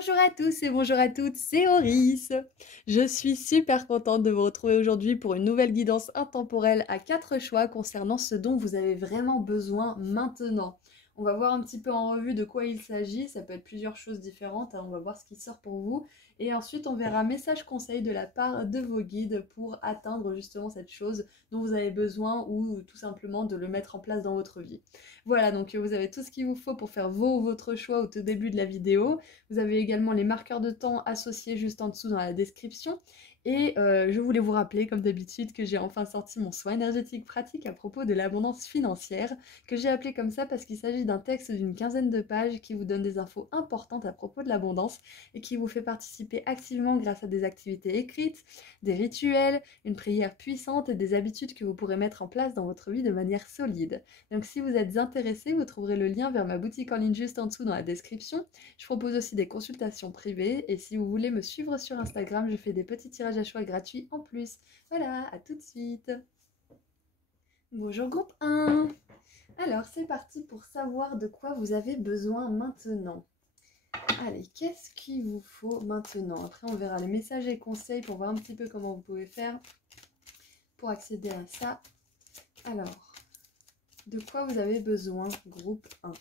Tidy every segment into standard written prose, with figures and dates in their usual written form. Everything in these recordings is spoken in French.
Bonjour à tous et bonjour à toutes, c'est Auris. Je suis super contente de vous retrouver aujourd'hui pour une nouvelle guidance intemporelle à 4 choix concernant ce dont vous avez vraiment besoin maintenant. On va voir un petit peu en revue de quoi il s'agit, ça peut être plusieurs choses différentes, hein, on va voir ce qui sort pour vous. Et ensuite on verra message conseil de la part de vos guides pour atteindre justement cette chose dont vous avez besoin ou tout simplement de le mettre en place dans votre vie. Voilà, donc vous avez tout ce qu'il vous faut pour faire votre choix au tout début de la vidéo. Vous avez également les marqueurs de temps associés juste en dessous dans la description. Et je voulais vous rappeler, comme d'habitude, que j'ai enfin sorti mon soin énergétique pratique à propos de l'abondance financière, que j'ai appelé comme ça parce qu'il s'agit d'un texte d'une quinzaine de pages qui vous donne des infos importantes à propos de l'abondance et qui vous fait participer activement grâce à des activités écrites, des rituels, une prière puissante et des habitudes que vous pourrez mettre en place dans votre vie de manière solide. Donc si vous êtes intéressé, vous trouverez le lien vers ma boutique en ligne juste en dessous dans la description. Je propose aussi des consultations privées et si vous voulez me suivre sur Instagram, je fais des petits tirages à choix gratuits en plus. Voilà, à tout de suite. Bonjour groupe 1. Alors c'est parti pour savoir de quoi vous avez besoin maintenant. Allez, qu'est-ce qu'il vous faut maintenant? Après on verra les messages et conseils pour voir un petit peu comment vous pouvez faire pour accéder à ça. Alors, de quoi vous avez besoin groupe 1?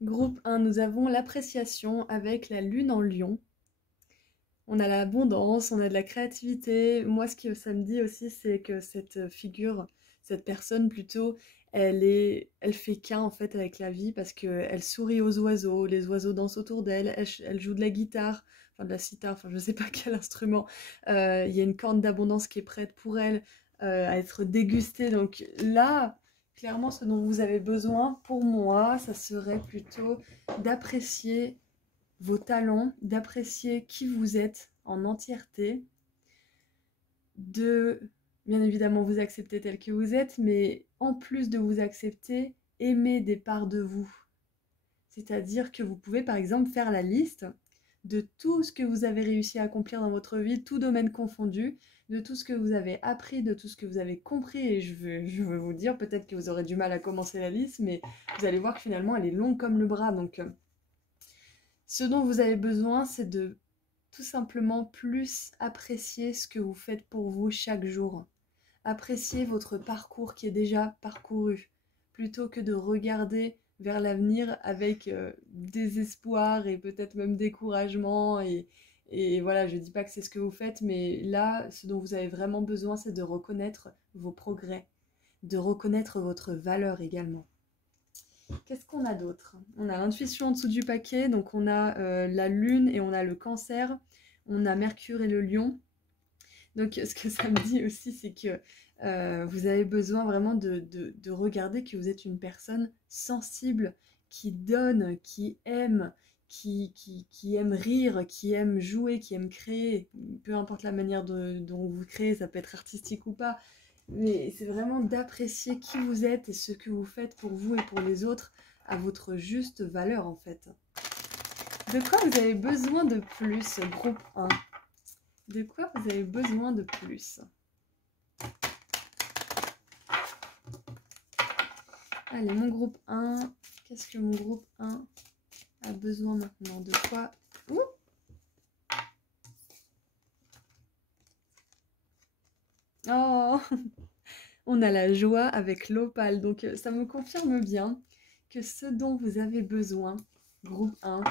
Groupe 1, nous avons l'appréciation avec la lune en lion. On a l'abondance, on a de la créativité. Moi, ce que ça me dit aussi, c'est que cette figure, cette personne plutôt, elle fait qu'un en fait avec la vie parce qu'elle sourit aux oiseaux, les oiseaux dansent autour d'elle, elle joue de la guitare, enfin de la sitar, enfin je sais pas quel instrument. Il y a une corne d'abondance qui est prête pour elle à être dégustée. Donc là, clairement, ce dont vous avez besoin, pour moi, ça serait plutôt d'apprécier vos talents, d'apprécier qui vous êtes en entièreté, de bien évidemment vous accepter tel que vous êtes, mais en plus de vous accepter, aimer des parts de vous. C'est-à-dire que vous pouvez par exemple faire la liste de tout ce que vous avez réussi à accomplir dans votre vie, tout domaine confondu, de tout ce que vous avez appris, de tout ce que vous avez compris. Et je veux vous dire, peut-être que vous aurez du mal à commencer la liste, mais vous allez voir que finalement elle est longue comme le bras. Donc ce dont vous avez besoin, c'est de tout simplement plus apprécier ce que vous faites pour vous chaque jour. Appréciez votre parcours qui est déjà parcouru, plutôt que de regarder vers l'avenir avec désespoir et peut-être même découragement. Et voilà, je ne dis pas que c'est ce que vous faites, mais là, ce dont vous avez vraiment besoin, c'est de reconnaître vos progrès, de reconnaître votre valeur également. Qu'est-ce qu'on a d'autre? On a l'intuition en dessous du paquet, donc on a la lune et on a le cancer, on a Mercure et le lion. Donc ce que ça me dit aussi, c'est que vous avez besoin vraiment de regarder que vous êtes une personne sensible, qui donne, qui aime, qui aime rire, qui aime jouer, qui aime créer, peu importe la manière dont vous créez, ça peut être artistique ou pas, mais c'est vraiment d'apprécier qui vous êtes et ce que vous faites pour vous et pour les autres à votre juste valeur en fait. De quoi vous avez besoin de plus, groupe 1? De quoi vous avez besoin de plus? Allez, mon groupe 1, qu'est-ce que mon groupe 1 a besoin maintenant? De quoi? Ouh! Oh! On a la joie avec l'opale, donc ça me confirme bien que ce dont vous avez besoin, groupe 1,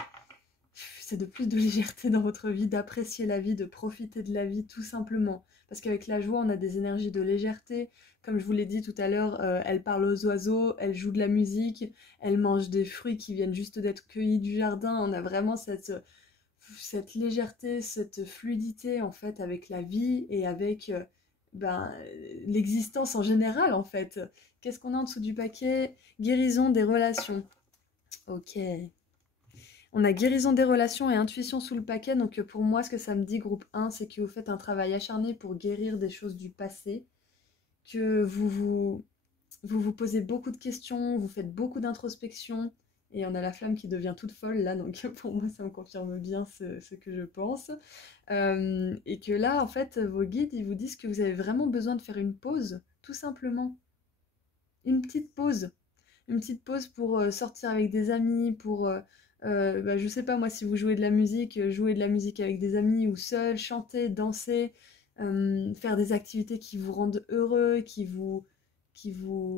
c'est de plus de légèreté dans votre vie, d'apprécier la vie, de profiter de la vie tout simplement. Parce qu'avec la joie, on a des énergies de légèreté. Comme je vous l'ai dit tout à l'heure, elle parle aux oiseaux, elle joue de la musique, elle mange des fruits qui viennent juste d'être cueillis du jardin. On a vraiment cette légèreté, cette fluidité en fait avec la vie et avec l'existence en général en fait. Qu'est-ce qu'on a en dessous du paquet? Guérison des relations. Ok. On a guérison des relations et intuition sous le paquet. Donc pour moi, ce que ça me dit, groupe 1, c'est que vous faites un travail acharné pour guérir des choses du passé, que vous posez beaucoup de questions, vous faites beaucoup d'introspection. Et on a la flamme qui devient toute folle là, donc pour moi ça me confirme bien ce que je pense. Et que là, en fait, vos guides, ils vous disent que vous avez vraiment besoin de faire une pause, tout simplement. une petite pause. Une petite pause pour sortir avec des amis, pour, je sais pas moi, si vous jouez de la musique, jouer de la musique avec des amis ou seul, chanter, danser, faire des activités qui vous rendent heureux,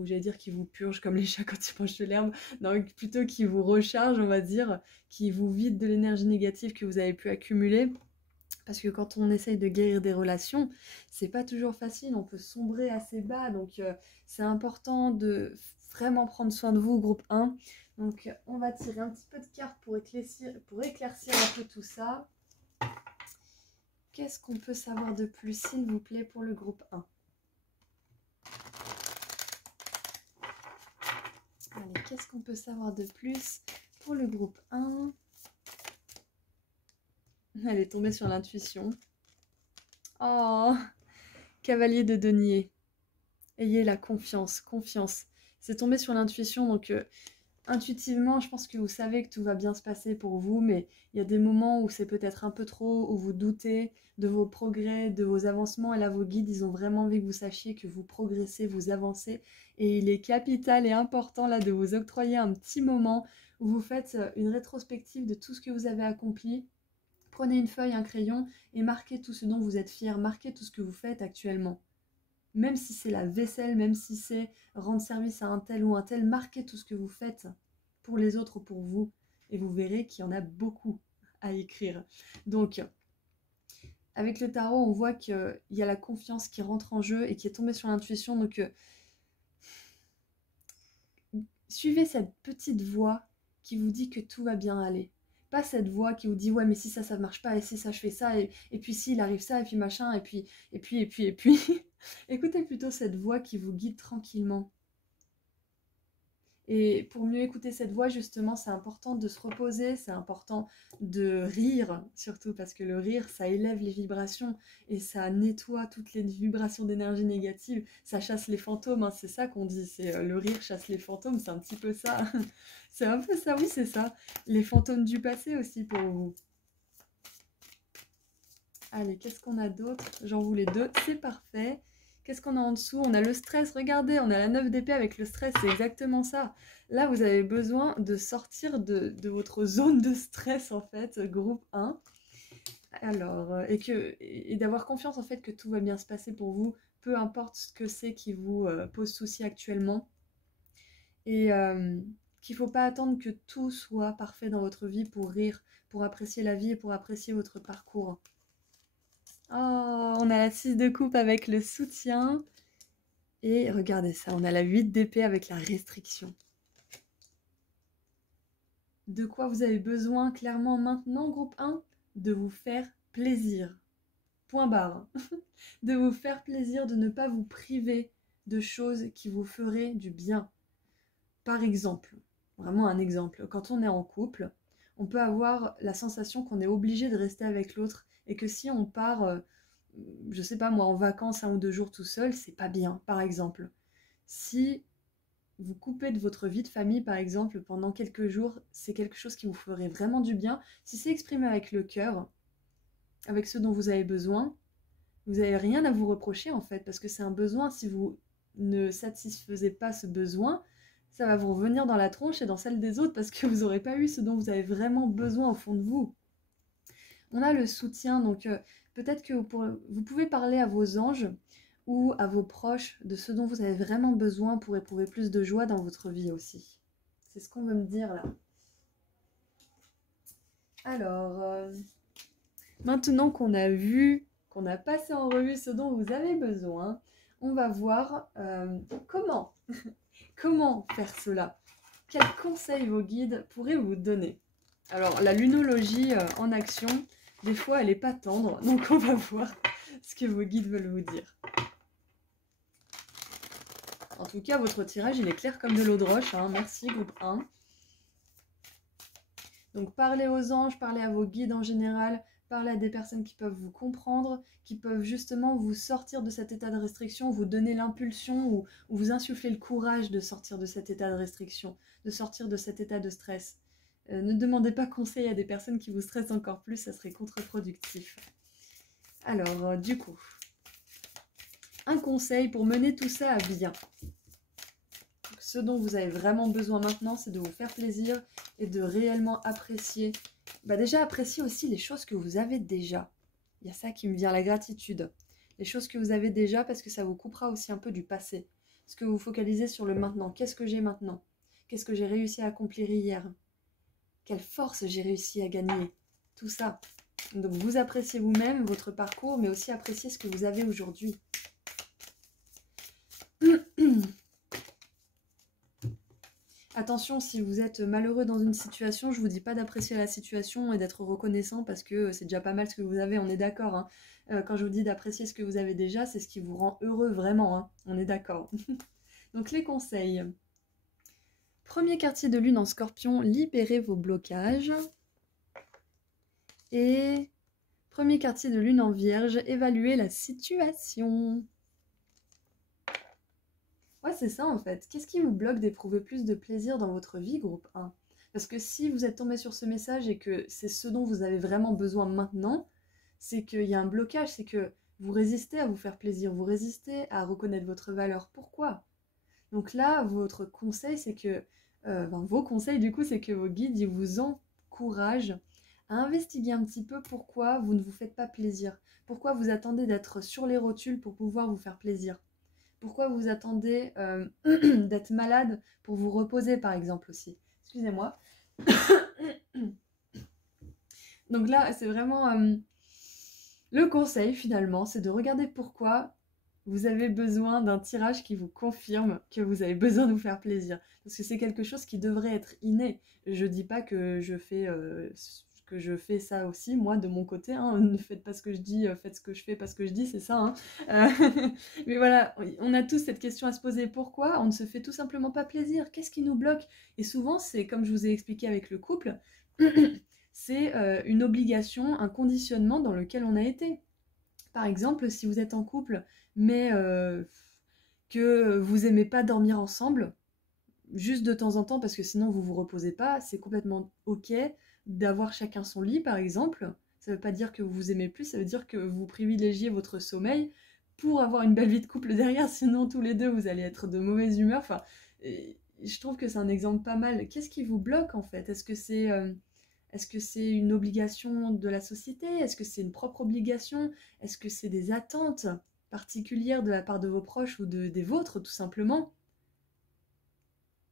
j'allais dire qui vous purgent comme les chats quand ils mangent de l'herbe, non, plutôt qui vous rechargent, on va dire, qui vous vident de l'énergie négative que vous avez pu accumuler. Parce que quand on essaye de guérir des relations, c'est pas toujours facile, on peut sombrer assez bas, donc c'est important de vraiment prendre soin de vous, groupe 1. Donc on va tirer un petit peu de cartes pour éclaircir un peu tout ça. Qu'est-ce qu'on peut savoir de plus, s'il vous plaît, pour le groupe 1? Allez, qu'est-ce qu'on peut savoir de plus pour le groupe 1? Elle est tombée sur l'intuition. Oh, cavalier de denier. Ayez la confiance, confiance. C'est tombé sur l'intuition, donc intuitivement, je pense que vous savez que tout va bien se passer pour vous, mais il y a des moments où c'est peut-être un peu trop, où vous doutez de vos progrès, de vos avancements, et là, vos guides, ils ont vraiment envie que vous sachiez que vous progressez, vous avancez, et il est capital et important, là, de vous octroyer un petit moment où vous faites une rétrospective de tout ce que vous avez accompli. Prenez une feuille, un crayon, et marquez tout ce dont vous êtes fier, marquez tout ce que vous faites actuellement. Même si c'est la vaisselle, même si c'est rendre service à un tel ou un tel, marquez tout ce que vous faites pour les autres ou pour vous. Et vous verrez qu'il y en a beaucoup à écrire. Donc, avec le tarot, on voit qu'il y a la confiance qui rentre en jeu et qui est tombée sur l'intuition. Donc, suivez cette petite voix qui vous dit que tout va bien aller. Pas cette voix qui vous dit ouais mais si ça marche pas, et si ça je fais ça, et puis s'il arrive ça, et puis machin, et puis. Écoutez plutôt cette voix qui vous guide tranquillement. Et pour mieux écouter cette voix, justement, c'est important de se reposer, c'est important de rire, surtout parce que le rire, ça élève les vibrations et ça nettoie toutes les vibrations d'énergie négative, ça chasse les fantômes, hein, c'est ça qu'on dit, c'est le rire chasse les fantômes, c'est un petit peu ça. C'est un peu ça, oui, c'est ça. Les fantômes du passé aussi pour vous. Allez, qu'est-ce qu'on a d'autre? J'en voulais 2, c'est parfait. Qu'est-ce qu'on a en dessous? On a le stress, regardez, on a la 9 d'épée avec le stress, c'est exactement ça. Là, vous avez besoin de sortir de votre zone de stress, en fait, groupe 1. Alors, et d'avoir confiance, en fait, que tout va bien se passer pour vous, peu importe ce que c'est qui vous pose souci actuellement. Et qu'il ne faut pas attendre que tout soit parfait dans votre vie pour rire, pour apprécier la vie et pour apprécier votre parcours. Oh, on a la 6 de coupe avec le soutien. Et regardez ça, on a la 8 d'épée avec la restriction. De quoi vous avez besoin clairement maintenant, groupe 1? De vous faire plaisir. Point barre. De vous faire plaisir, de ne pas vous priver de choses qui vous feraient du bien. Par exemple, vraiment un exemple, quand on est en couple, on peut avoir la sensation qu'on est obligé de rester avec l'autre et que si on part, je sais pas moi, en vacances 1 ou 2 jours tout seul, c'est pas bien, par exemple. Si vous coupez de votre vie de famille, par exemple, pendant quelques jours, c'est quelque chose qui vous ferait vraiment du bien. Si c'est exprimé avec le cœur, avec ce dont vous avez besoin, vous n'avez rien à vous reprocher en fait, parce que c'est un besoin. Si vous ne satisfaisez pas ce besoin, ça va vous revenir dans la tronche et dans celle des autres, parce que vous n'aurez pas eu ce dont vous avez vraiment besoin au fond de vous. On a le soutien, donc peut-être que vous pouvez parler à vos anges ou à vos proches de ce dont vous avez vraiment besoin pour éprouver plus de joie dans votre vie aussi. C'est ce qu'on veut me dire là. Alors, maintenant qu'on a vu, qu'on a passé en revue ce dont vous avez besoin, on va voir comment faire cela. Quels conseils vos guides pourraient vous donner? Alors, la lunologie en action, des fois, elle n'est pas tendre, donc on va voir ce que vos guides veulent vous dire. En tout cas, votre tirage, il est clair comme de l'eau de roche. Hein. Merci, groupe 1. Donc, parlez aux anges, parlez à vos guides en général, parlez à des personnes qui peuvent vous comprendre, qui peuvent justement vous sortir de cet état de restriction, vous donner l'impulsion ou vous insuffler le courage de sortir de cet état de restriction, de sortir de cet état de stress. Ne demandez pas conseil à des personnes qui vous stressent encore plus, ça serait contre-productif. Alors, du coup, un conseil pour mener tout ça à bien. ce dont vous avez vraiment besoin maintenant, c'est de vous faire plaisir et de réellement apprécier. Déjà, apprécier aussi les choses que vous avez déjà. Il y a ça qui me vient, la gratitude. Les choses que vous avez déjà, parce que ça vous coupera aussi un peu du passé. Parce que vous focalisez sur le maintenant. Qu'est-ce que j'ai maintenant? Qu'est-ce que j'ai réussi à accomplir hier? Quelle force j'ai réussi à gagner? Tout ça. Donc vous appréciez vous-même, votre parcours, mais aussi appréciez ce que vous avez aujourd'hui. Attention, si vous êtes malheureux dans une situation, je ne vous dis pas d'apprécier la situation et d'être reconnaissant parce que c'est déjà pas mal ce que vous avez, on est d'accord. Hein. Quand je vous dis d'apprécier ce que vous avez déjà, c'est ce qui vous rend heureux vraiment, hein. On est d'accord. Donc les conseils. Premier quartier de lune en Scorpion, libérez vos blocages. Et premier quartier de lune en Vierge, évaluez la situation. Ouais, c'est ça en fait. Qu'est-ce qui vous bloque d'éprouver plus de plaisir dans votre vie, groupe 1? Parce que si vous êtes tombé sur ce message et que c'est ce dont vous avez vraiment besoin maintenant, c'est qu'il y a un blocage, c'est que vous résistez à vous faire plaisir, vous résistez à reconnaître votre valeur. Pourquoi? Donc là, votre conseil, c'est que... vos conseils, du coup, c'est que vos guides, ils vous encouragent à investiguer un petit peu pourquoi vous ne vous faites pas plaisir. Pourquoi vous attendez d'être sur les rotules pour pouvoir vous faire plaisir. Pourquoi vous attendez d'être malade pour vous reposer, par exemple, aussi. Excusez-moi. Donc là, c'est vraiment... le conseil, finalement, c'est de regarder pourquoi vous avez besoin d'un tirage qui vous confirme que vous avez besoin de vous faire plaisir. Parce que c'est quelque chose qui devrait être inné. Je dis pas que je fais ça aussi, moi, de mon côté. Hein. Ne faites pas ce que je dis, faites ce que je fais, pas ce que je dis, c'est ça. Hein. Mais voilà, on a tous cette question à se poser. Pourquoi on ne se fait tout simplement pas plaisir? Qu'est-ce qui nous bloque? Et souvent, c'est comme je vous ai expliqué avec le couple, c'est une obligation, un conditionnement dans lequel on a été. Par exemple, si vous êtes en couple, mais que vous aimez pas dormir ensemble, juste de temps en temps, parce que sinon vous vous reposez pas, c'est complètement ok d'avoir chacun son lit, par exemple. Ça veut pas dire que vous vous aimez plus, ça veut dire que vous privilégiez votre sommeil pour avoir une belle vie de couple derrière, sinon tous les deux vous allez être de mauvaise humeur. Enfin, je trouve que c'est un exemple pas mal. Qu'est-ce qui vous bloque en fait? Est-ce que c'est une obligation de la société? Est-ce que c'est une propre obligation? Est-ce que c'est des attentes particulières de la part de vos proches ou des vôtres, tout simplement?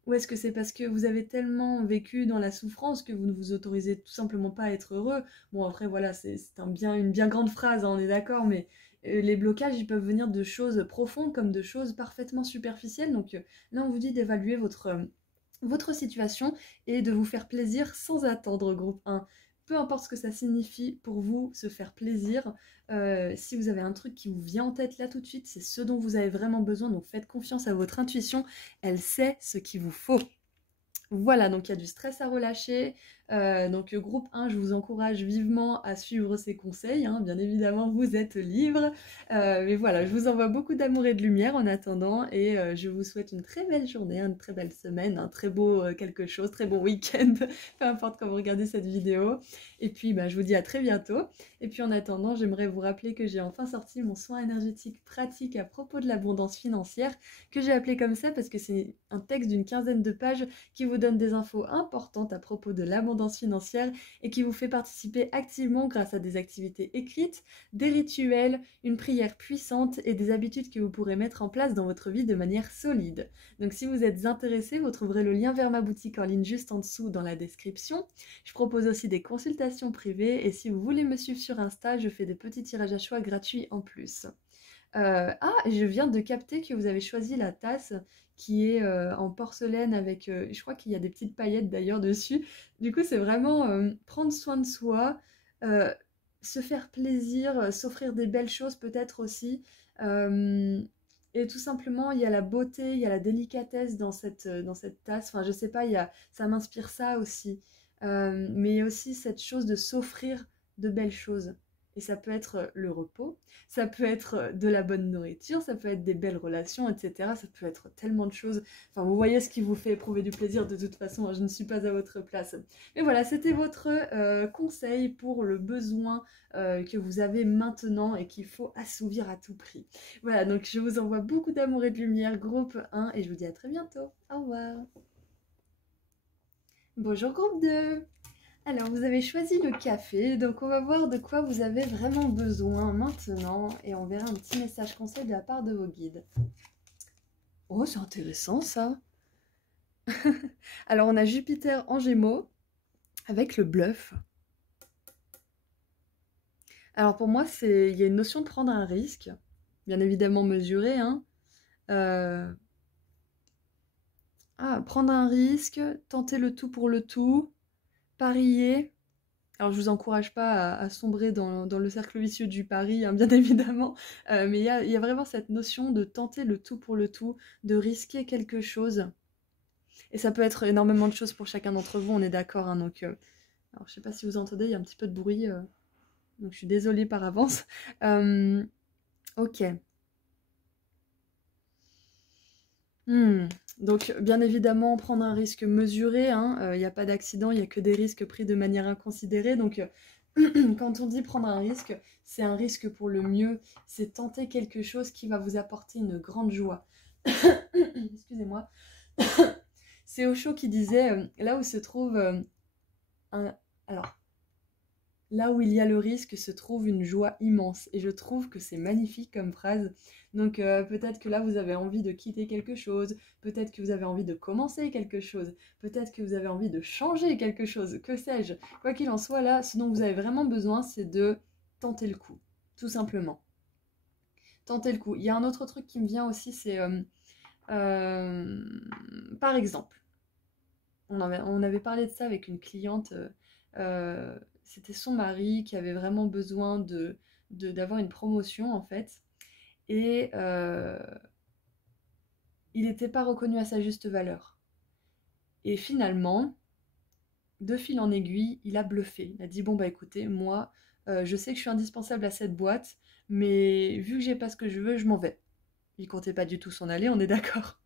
Ou est-ce que c'est parce que vous avez tellement vécu dans la souffrance que vous ne vous autorisez tout simplement pas à être heureux? Bon, après, voilà, c'est une bien grande phrase, hein, on est d'accord, mais les blocages, ils peuvent venir de choses profondes comme de choses parfaitement superficielles. Donc là, on vous dit d'évaluer votre situation et de vous faire plaisir sans attendre, groupe 1. Peu importe ce que ça signifie pour vous, se faire plaisir. Si vous avez un truc qui vous vient en tête là tout de suite, c'est ce dont vous avez vraiment besoin. Donc faites confiance à votre intuition. Elle sait ce qu'il vous faut. Voilà, donc il y a du stress à relâcher. Donc groupe 1, je vous encourage vivement à suivre ces conseils. Hein. Bien évidemment, vous êtes libre. Mais voilà, je vous envoie beaucoup d'amour et de lumière en attendant. Et je vous souhaite une très belle journée, une très belle semaine, un très beau quelque chose, très bon week-end. Peu importe quand vous regardez cette vidéo. Et puis, je vous dis à très bientôt. Et puis en attendant, j'aimerais vous rappeler que j'ai enfin sorti mon soin énergétique pratique à propos de l'abondance financière, que j'ai appelé comme ça parce que c'est un texte d'une quinzaine de pages qui vous donne des infos importantes à propos de l'abondance financière et qui vous fait participer activement grâce à des activités écrites, des rituels, une prière puissante et des habitudes que vous pourrez mettre en place dans votre vie de manière solide. Donc si vous êtes intéressé, vous trouverez le lien vers ma boutique en ligne juste en dessous dans la description. Je propose aussi des consultations privées et si vous voulez me suivre sur Insta, je fais des petits tirages à choix gratuits en plus. Je viens de capter que vous avez choisi la tasse qui est en porcelaine avec, je crois qu'il y a des petites paillettes d'ailleurs dessus. Du coup, c'est vraiment prendre soin de soi, se faire plaisir, s'offrir des belles choses peut-être aussi. Et tout simplement, il y a la beauté, il y a la délicatesse dans cette tasse. Enfin, je sais pas, ça m'inspire ça aussi. Mais il y a aussi cette chose de s'offrir de belles choses. Et ça peut être le repos, ça peut être de la bonne nourriture, ça peut être des belles relations, etc. Ça peut être tellement de choses. Enfin, vous voyez ce qui vous fait éprouver du plaisir de toute façon, hein, je ne suis pas à votre place. Mais voilà, c'était votre conseil pour le besoin que vous avez maintenant et qu'il faut assouvir à tout prix. Voilà, donc je vous envoie beaucoup d'amour et de lumière, groupe 1, et je vous dis à très bientôt. Au revoir. Bonjour groupe 2. Alors, vous avez choisi le café, donc on va voir de quoi vous avez vraiment besoin maintenant, et on verra un petit message conseil de la part de vos guides. Oh, c'est intéressant ça. Alors, on a Jupiter en Gémeaux avec le bluff. Alors pour moi, il y a une notion de prendre un risque, bien évidemment mesuré, hein. Prendre un risque, tenter le tout pour le tout, parier. Alors je vous encourage pas à sombrer dans le cercle vicieux du pari, hein, bien évidemment, mais il y a vraiment cette notion de tenter le tout pour le tout, de risquer quelque chose. Et ça peut être énormément de choses pour chacun d'entre vous, on est d'accord, hein, donc... alors je sais pas si vous entendez, il y a un petit peu de bruit, donc je suis désolée par avance. Ok. Donc, bien évidemment, prendre un risque mesuré, hein, il n'y a pas d'accident, il n'y a que des risques pris de manière inconsidérée. Donc, quand on dit prendre un risque, c'est un risque pour le mieux, c'est tenter quelque chose qui va vous apporter une grande joie. Excusez-moi. C'est Osho qui disait, là où se trouve alors, là où il y a le risque se trouve une joie immense. Et je trouve que c'est magnifique comme phrase. Donc peut-être que là vous avez envie de quitter quelque chose, peut-être que vous avez envie de commencer quelque chose, peut-être que vous avez envie de changer quelque chose, que sais-je. Quoi qu'il en soit, là, ce dont vous avez vraiment besoin, c'est de tenter le coup, tout simplement. Tenter le coup. Il y a un autre truc qui me vient aussi, c'est par exemple, on avait parlé de ça avec une cliente, c'était son mari qui avait vraiment besoin d'avoir une promotion en fait, et il n'était pas reconnu à sa juste valeur. Et finalement, de fil en aiguille, il a bluffé. Il a dit, bon bah écoutez, moi, je sais que je suis indispensable à cette boîte, mais vu que j'ai pas ce que je veux, je m'en vais. Il comptait pas du tout s'en aller, on est d'accord.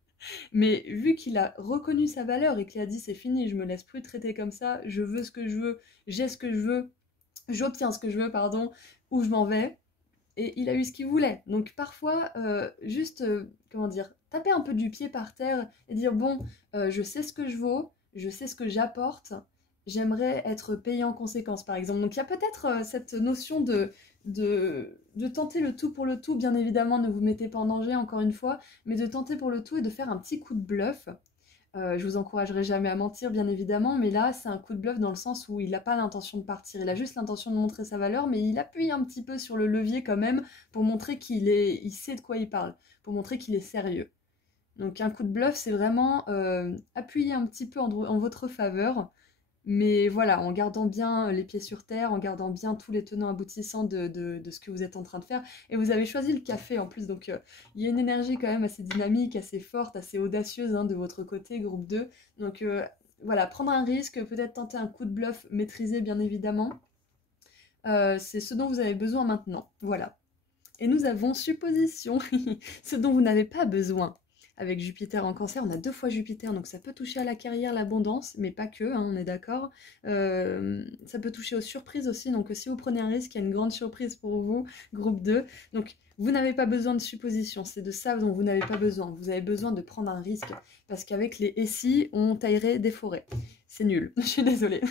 Mais vu qu'il a reconnu sa valeur et qu'il a dit c'est fini, je me laisse plus traiter comme ça, je veux ce que je veux, j'ai ce que je veux, j'obtiens ce que je veux, pardon, ou je m'en vais, et il a eu ce qu'il voulait. Donc parfois, juste, comment dire, taper un peu du pied par terre et dire bon, je sais ce que je vaux, je sais ce que j'apporte, j'aimerais être payé en conséquence, par exemple. Donc il y a peut-être cette notion de tenter le tout pour le tout, bien évidemment, ne vous mettez pas en danger, encore une fois, mais de tenter pour le tout et de faire un petit coup de bluff. Je vous encouragerai jamais à mentir, bien évidemment, mais là, c'est un coup de bluff dans le sens où il n'a pas l'intention de partir, il a juste l'intention de montrer sa valeur, mais il appuie un petit peu sur le levier quand même pour montrer il sait de quoi il parle, pour montrer qu'il est sérieux. Donc un coup de bluff, c'est vraiment appuyer un petit peu en votre faveur, mais voilà, en gardant bien les pieds sur terre, en gardant bien tous les tenants aboutissants de ce que vous êtes en train de faire. Et vous avez choisi le café en plus, donc il y a une énergie quand même assez dynamique, assez forte, assez audacieuse, hein, de votre côté, groupe 2. Donc voilà, prendre un risque, peut-être tenter un coup de bluff maîtrisé bien évidemment. C'est ce dont vous avez besoin maintenant. Voilà. Et nous avons supposition, ce dont vous n'avez pas besoin. Avec Jupiter en Cancer, on a 2 fois Jupiter, donc ça peut toucher à la carrière, l'abondance, mais pas que, hein, on est d'accord. Ça peut toucher aux surprises aussi, donc si vous prenez un risque, il y a une grande surprise pour vous, groupe 2. Donc vous n'avez pas besoin de supposition, c'est de ça dont vous n'avez pas besoin. Vous avez besoin de prendre un risque, parce qu'avec les et si, on taillerait des forêts. C'est nul, je suis désolée.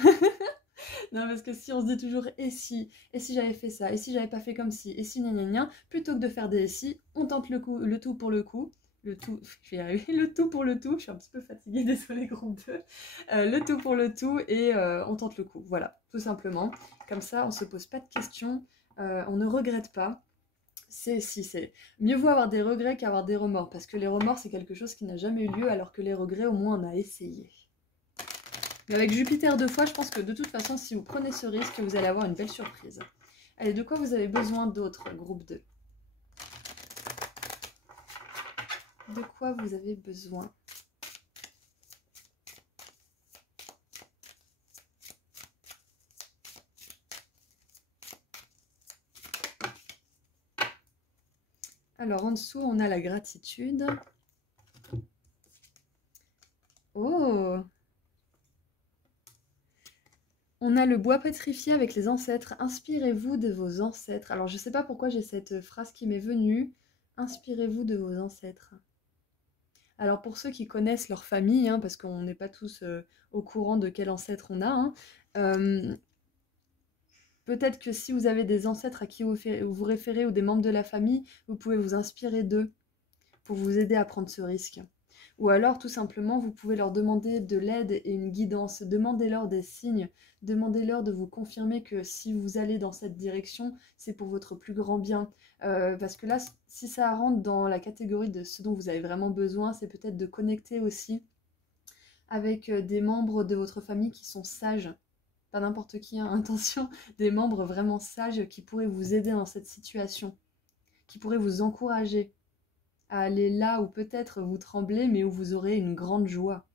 Non, parce que si on se dit toujours et si j'avais fait ça, et si j'avais pas fait comme ci, et si gna gna gna, plutôt que de faire des et si, on tente le tout pour le coup, le tout, je vais y arriver, le tout pour le tout, je suis un petit peu fatiguée, désolée groupe 2, le tout pour le tout, et on tente le coup, voilà, tout simplement. Comme ça, on se pose pas de questions, on ne regrette pas. C'est mieux vaut avoir des regrets qu'avoir des remords, parce que les remords, c'est quelque chose qui n'a jamais eu lieu, alors que les regrets, au moins, on a essayé. Mais avec Jupiter 2 fois, je pense que de toute façon, si vous prenez ce risque, vous allez avoir une belle surprise. Allez, de quoi vous avez besoin d'autre, groupe 2? De quoi vous avez besoin? Alors en dessous, on a la gratitude. Oh! On a le bois pétrifié avec les ancêtres. Inspirez-vous de vos ancêtres. Alors je ne sais pas pourquoi j'ai cette phrase qui m'est venue. Inspirez-vous de vos ancêtres. Alors pour ceux qui connaissent leur famille, hein, parce qu'on n'est pas tous au courant de quel ancêtre on a, hein, peut-être que si vous avez des ancêtres à qui vous référez ou des membres de la famille, vous pouvez vous inspirer d'eux pour vous aider à prendre ce risque. Ou alors, tout simplement, vous pouvez leur demander de l'aide et une guidance. Demandez-leur des signes. Demandez-leur de vous confirmer que si vous allez dans cette direction, c'est pour votre plus grand bien. Parce que là, si ça rentre dans la catégorie de ce dont vous avez vraiment besoin, c'est peut-être de connecter aussi avec des membres de votre famille qui sont sages. Pas n'importe qui, hein, attention, des membres vraiment sages qui pourraient vous aider dans cette situation, qui pourraient vous encourager à aller là où peut-être vous tremblez, mais où vous aurez une grande joie.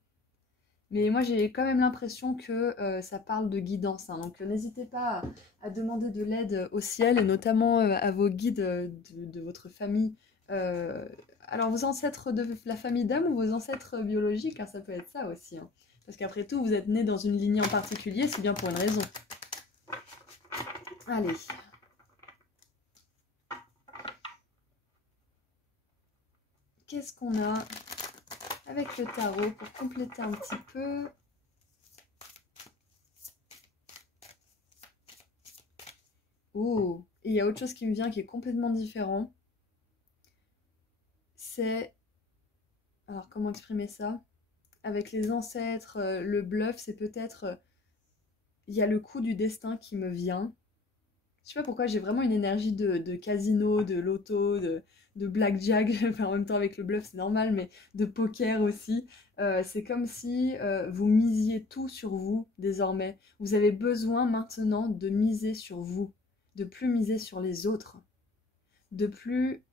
Mais moi, j'ai quand même l'impression que ça parle de guidance, hein. Donc n'hésitez pas à demander de l'aide au ciel, et notamment à vos guides de votre famille. Alors, vos ancêtres de la famille d'âme ou vos ancêtres biologiques, hein, ça peut être ça aussi, hein. Parce qu'après tout, vous êtes né dans une lignée en particulier, c'est bien pour une raison. Allez. Qu'est-ce qu'on a avec le tarot pour compléter un petit peu? Oh, et il y a autre chose qui me vient qui est complètement différent. C'est... Alors, comment exprimer ça? Avec les ancêtres, le bluff, c'est peut-être... Il y a le coup du destin qui me vient. Je sais pas pourquoi, j'ai vraiment une énergie de casino, de loto, de blackjack. Enfin, en même temps, avec le bluff, c'est normal, mais de poker aussi. C'est comme si vous misiez tout sur vous désormais. Vous avez besoin maintenant de miser sur vous, de plus miser sur les autres, de plus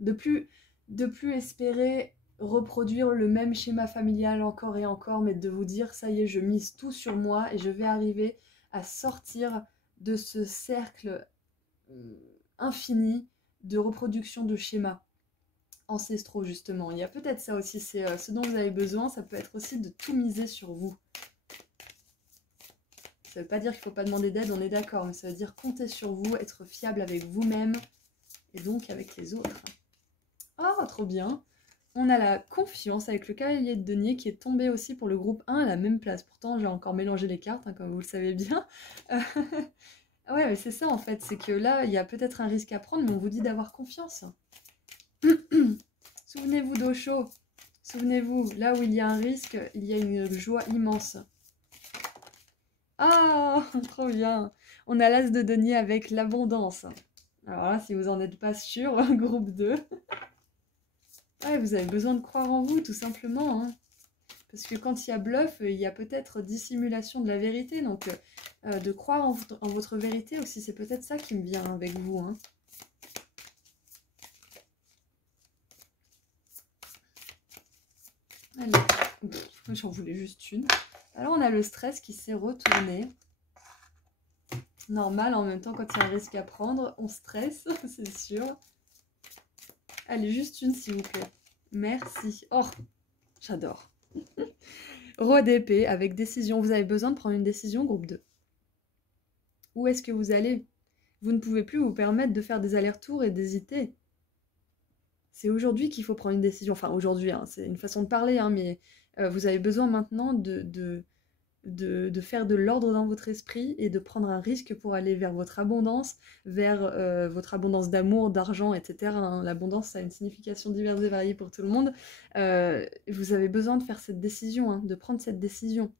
de plus, de plus espérer reproduire le même schéma familial encore et encore, mais de vous dire, ça y est, je mise tout sur moi et je vais arriver à sortir de ce cercle infini de reproduction de schémas ancestraux, justement. Il y a peut-être ça aussi, c'est ce dont vous avez besoin, ça peut être aussi de tout miser sur vous. Ça veut pas dire qu'il ne faut pas demander d'aide, on est d'accord, mais ça veut dire compter sur vous, être fiable avec vous-même et donc avec les autres. Oh, trop bien! On a la confiance avec le cavalier de denier qui est tombé aussi pour le groupe 1 à la même place. Pourtant, j'ai encore mélangé les cartes, hein, comme vous le savez bien. Ouais, mais c'est ça en fait, c'est que là, il y a peut-être un risque à prendre, mais on vous dit d'avoir confiance. Souvenez-vous d'Osho. Souvenez-vous, là où il y a un risque, il y a une joie immense. Ah, trop bien! On a l'as de denier avec l'abondance. Alors là, si vous n'en êtes pas sûr, groupe 2. Ouais, vous avez besoin de croire en vous, tout simplement, hein. Parce que quand il y a bluff, il y a peut-être dissimulation de la vérité. Donc, de croire en votre vérité aussi, c'est peut-être ça qui me vient avec vous, hein. Allez, j'en voulais juste une. Alors, on a le stress qui s'est retourné. Normal, en même temps, quand il y a un risque à prendre, on stresse, c'est sûr. Allez, juste une, s'il vous plaît. Merci. Oh, j'adore. Roi d'épée avec décision. Vous avez besoin de prendre une décision, groupe 2. Où est-ce que vous allez? Vous ne pouvez plus vous permettre de faire des allers-retours et d'hésiter. C'est aujourd'hui qu'il faut prendre une décision. Enfin, aujourd'hui, hein, c'est une façon de parler, hein, mais vous avez besoin maintenant de faire de l'ordre dans votre esprit et de prendre un risque pour aller vers votre abondance d'amour, d'argent, etc., hein. L'abondance, ça a une signification diverse et variée pour tout le monde. Vous avez besoin de faire cette décision, hein, de prendre cette décision.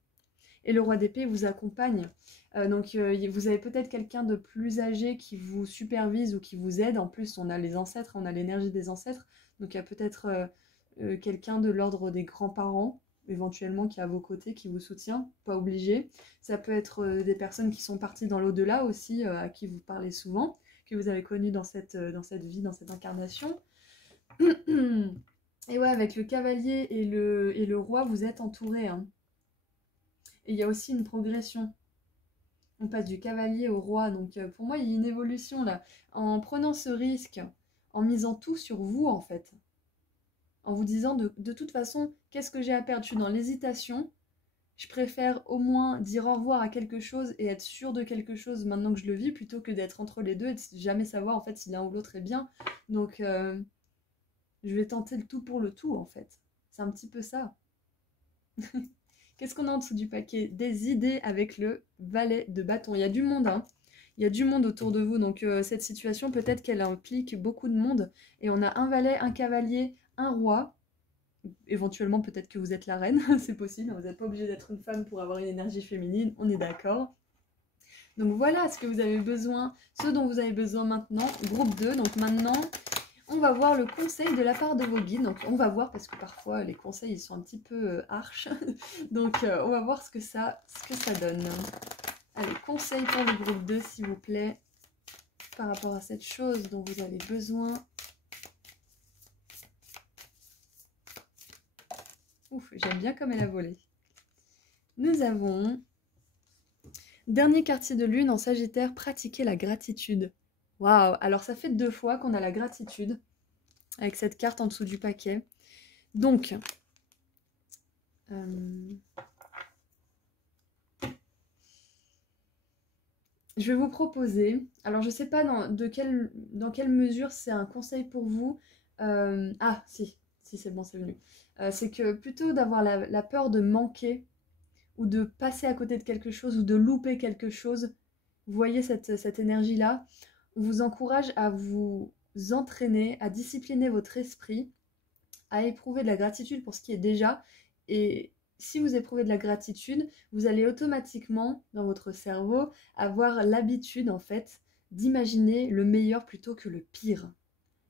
Et le roi d'épée vous accompagne. Donc vous avez peut-être quelqu'un de plus âgé qui vous supervise ou qui vous aide. En plus, on a les ancêtres, on a l'énergie des ancêtres. Donc il y a peut-être quelqu'un de l'ordre des grands-parents, éventuellement, qui est à vos côtés, qui vous soutient, pas obligé. Ça peut être des personnes qui sont parties dans l'au-delà aussi, à qui vous parlez souvent, que vous avez connu dans cette vie, dans cette incarnation. Et ouais, avec le cavalier et le roi, vous êtes entourés, hein. Et il y a aussi une progression. On passe du cavalier au roi. Donc pour moi, il y a une évolution là. En prenant ce risque, en misant tout sur vous en fait. En vous disant de toute façon, qu'est-ce que j'ai à perdre? Je suis dans l'hésitation. Je préfère au moins dire au revoir à quelque chose et être sûre de quelque chose maintenant que je le vis plutôt que d'être entre les deux et de jamais savoir en fait si l'un ou l'autre est bien. Donc je vais tenter le tout pour le tout en fait. C'est un petit peu ça. Qu'est-ce qu'on a en dessous du paquet? Des idées avec le valet de bâton. Il y a du monde, hein. Il y a du monde autour de vous. Donc cette situation, peut-être qu'elle implique beaucoup de monde. Et on a un valet, un cavalier, un roi. Éventuellement, peut-être que vous êtes la reine. C'est possible. Vous n'êtes pas obligé d'être une femme pour avoir une énergie féminine. On est d'accord. Donc voilà ce que vous avez besoin, ce dont vous avez besoin maintenant. Groupe 2. Donc maintenant, on va voir le conseil de la part de vos guides. Donc on va voir parce que parfois les conseils ils sont un petit peu arches. Donc on va voir ce que ça donne. Allez, conseil pour le groupe 2 s'il vous plaît. Par rapport à cette chose dont vous avez besoin. Ouf, j'aime bien comme elle a volé. Nous avons... Dernier quartier de lune en Sagittaire, pratiquer la gratitude. Waouh, alors ça fait 2 fois qu'on a la gratitude avec cette carte en dessous du paquet. Donc, je vais vous proposer, alors je ne sais pas dans quelle mesure c'est un conseil pour vous. Ah, si c'est bon, c'est venu. C'est que plutôt d'avoir la peur de manquer ou de passer à côté de quelque chose ou de louper quelque chose, vous voyez cette énergie-là, on vous encourage à vous entraîner, à discipliner votre esprit, à éprouver de la gratitude pour ce qui est déjà. Et si vous éprouvez de la gratitude, vous allez automatiquement, dans votre cerveau, avoir l'habitude, en fait, d'imaginer le meilleur plutôt que le pire.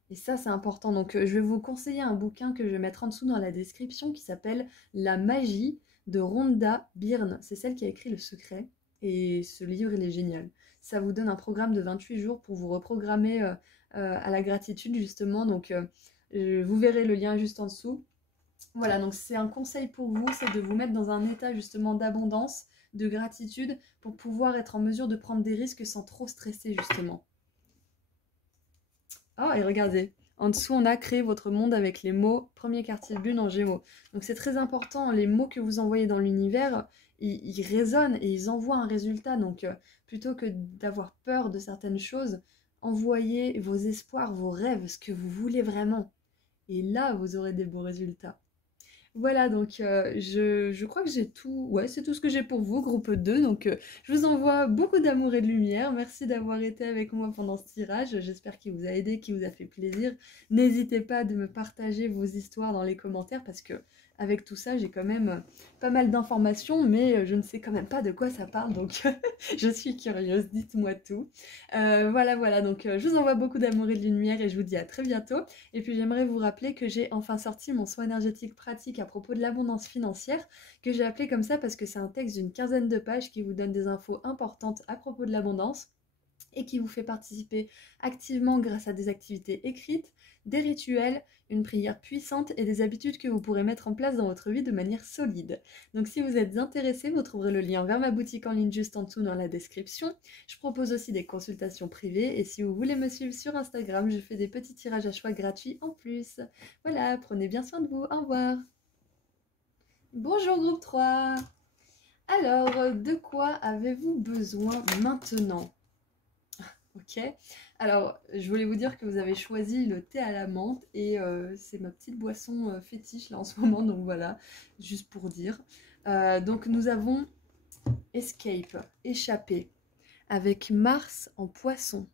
Et ça, c'est important. Donc, je vais vous conseiller un bouquin que je vais mettre en dessous dans la description qui s'appelle La magie de Rhonda Byrne. C'est celle qui a écrit Le Secret. Et ce livre, il est génial. Ça vous donne un programme de 28 jours pour vous reprogrammer à la gratitude, justement. Donc, vous verrez le lien juste en dessous. Voilà, donc c'est un conseil pour vous, c'est de vous mettre dans un état justement d'abondance, de gratitude, pour pouvoir être en mesure de prendre des risques sans trop stresser, justement. Oh, et regardez, en dessous, on a créé votre monde avec les mots premier quartier de lune en Gémeaux. Donc c'est très important, les mots que vous envoyez dans l'univers, ils résonnent et ils envoient un résultat. Donc plutôt que d'avoir peur de certaines choses, envoyez vos espoirs, vos rêves, ce que vous voulez vraiment. Et là, vous aurez des beaux résultats. Voilà, donc je crois que j'ai tout. Ouais, c'est tout ce que j'ai pour vous, groupe 2. Donc je vous envoie beaucoup d'amour et de lumière. Merci d'avoir été avec moi pendant ce tirage. J'espère qu'il vous a aidé, qu'il vous a fait plaisir. N'hésitez pas de me partager vos histoires dans les commentaires parce que avec tout ça, j'ai quand même pas mal d'informations, mais je ne sais quand même pas de quoi ça parle. Donc je suis curieuse, dites-moi tout. Voilà, donc je vous envoie beaucoup d'amour et de lumière et je vous dis à très bientôt. Et puis j'aimerais vous rappeler que j'ai enfin sorti mon soin énergétique pratique à propos de l'abondance financière, que j'ai appelé comme ça parce que c'est un texte d'une quinzaine de pages qui vous donne des infos importantes à propos de l'abondance et qui vous fait participer activement grâce à des activités écrites, des rituels, une prière puissante et des habitudes que vous pourrez mettre en place dans votre vie de manière solide. Donc si vous êtes intéressé, vous trouverez le lien vers ma boutique en ligne juste en dessous dans la description. Je propose aussi des consultations privées et si vous voulez me suivre sur Instagram, je fais des petits tirages à choix gratuits en plus. Voilà, prenez bien soin de vous, au revoir. Bonjour groupe 3. Alors, de quoi avez-vous besoin maintenant? Ok, alors je voulais vous dire que vous avez choisi le thé à la menthe et c'est ma petite boisson fétiche là en ce moment, donc voilà, juste pour dire. Donc nous avons Escape, échapper, avec Mars en poisson.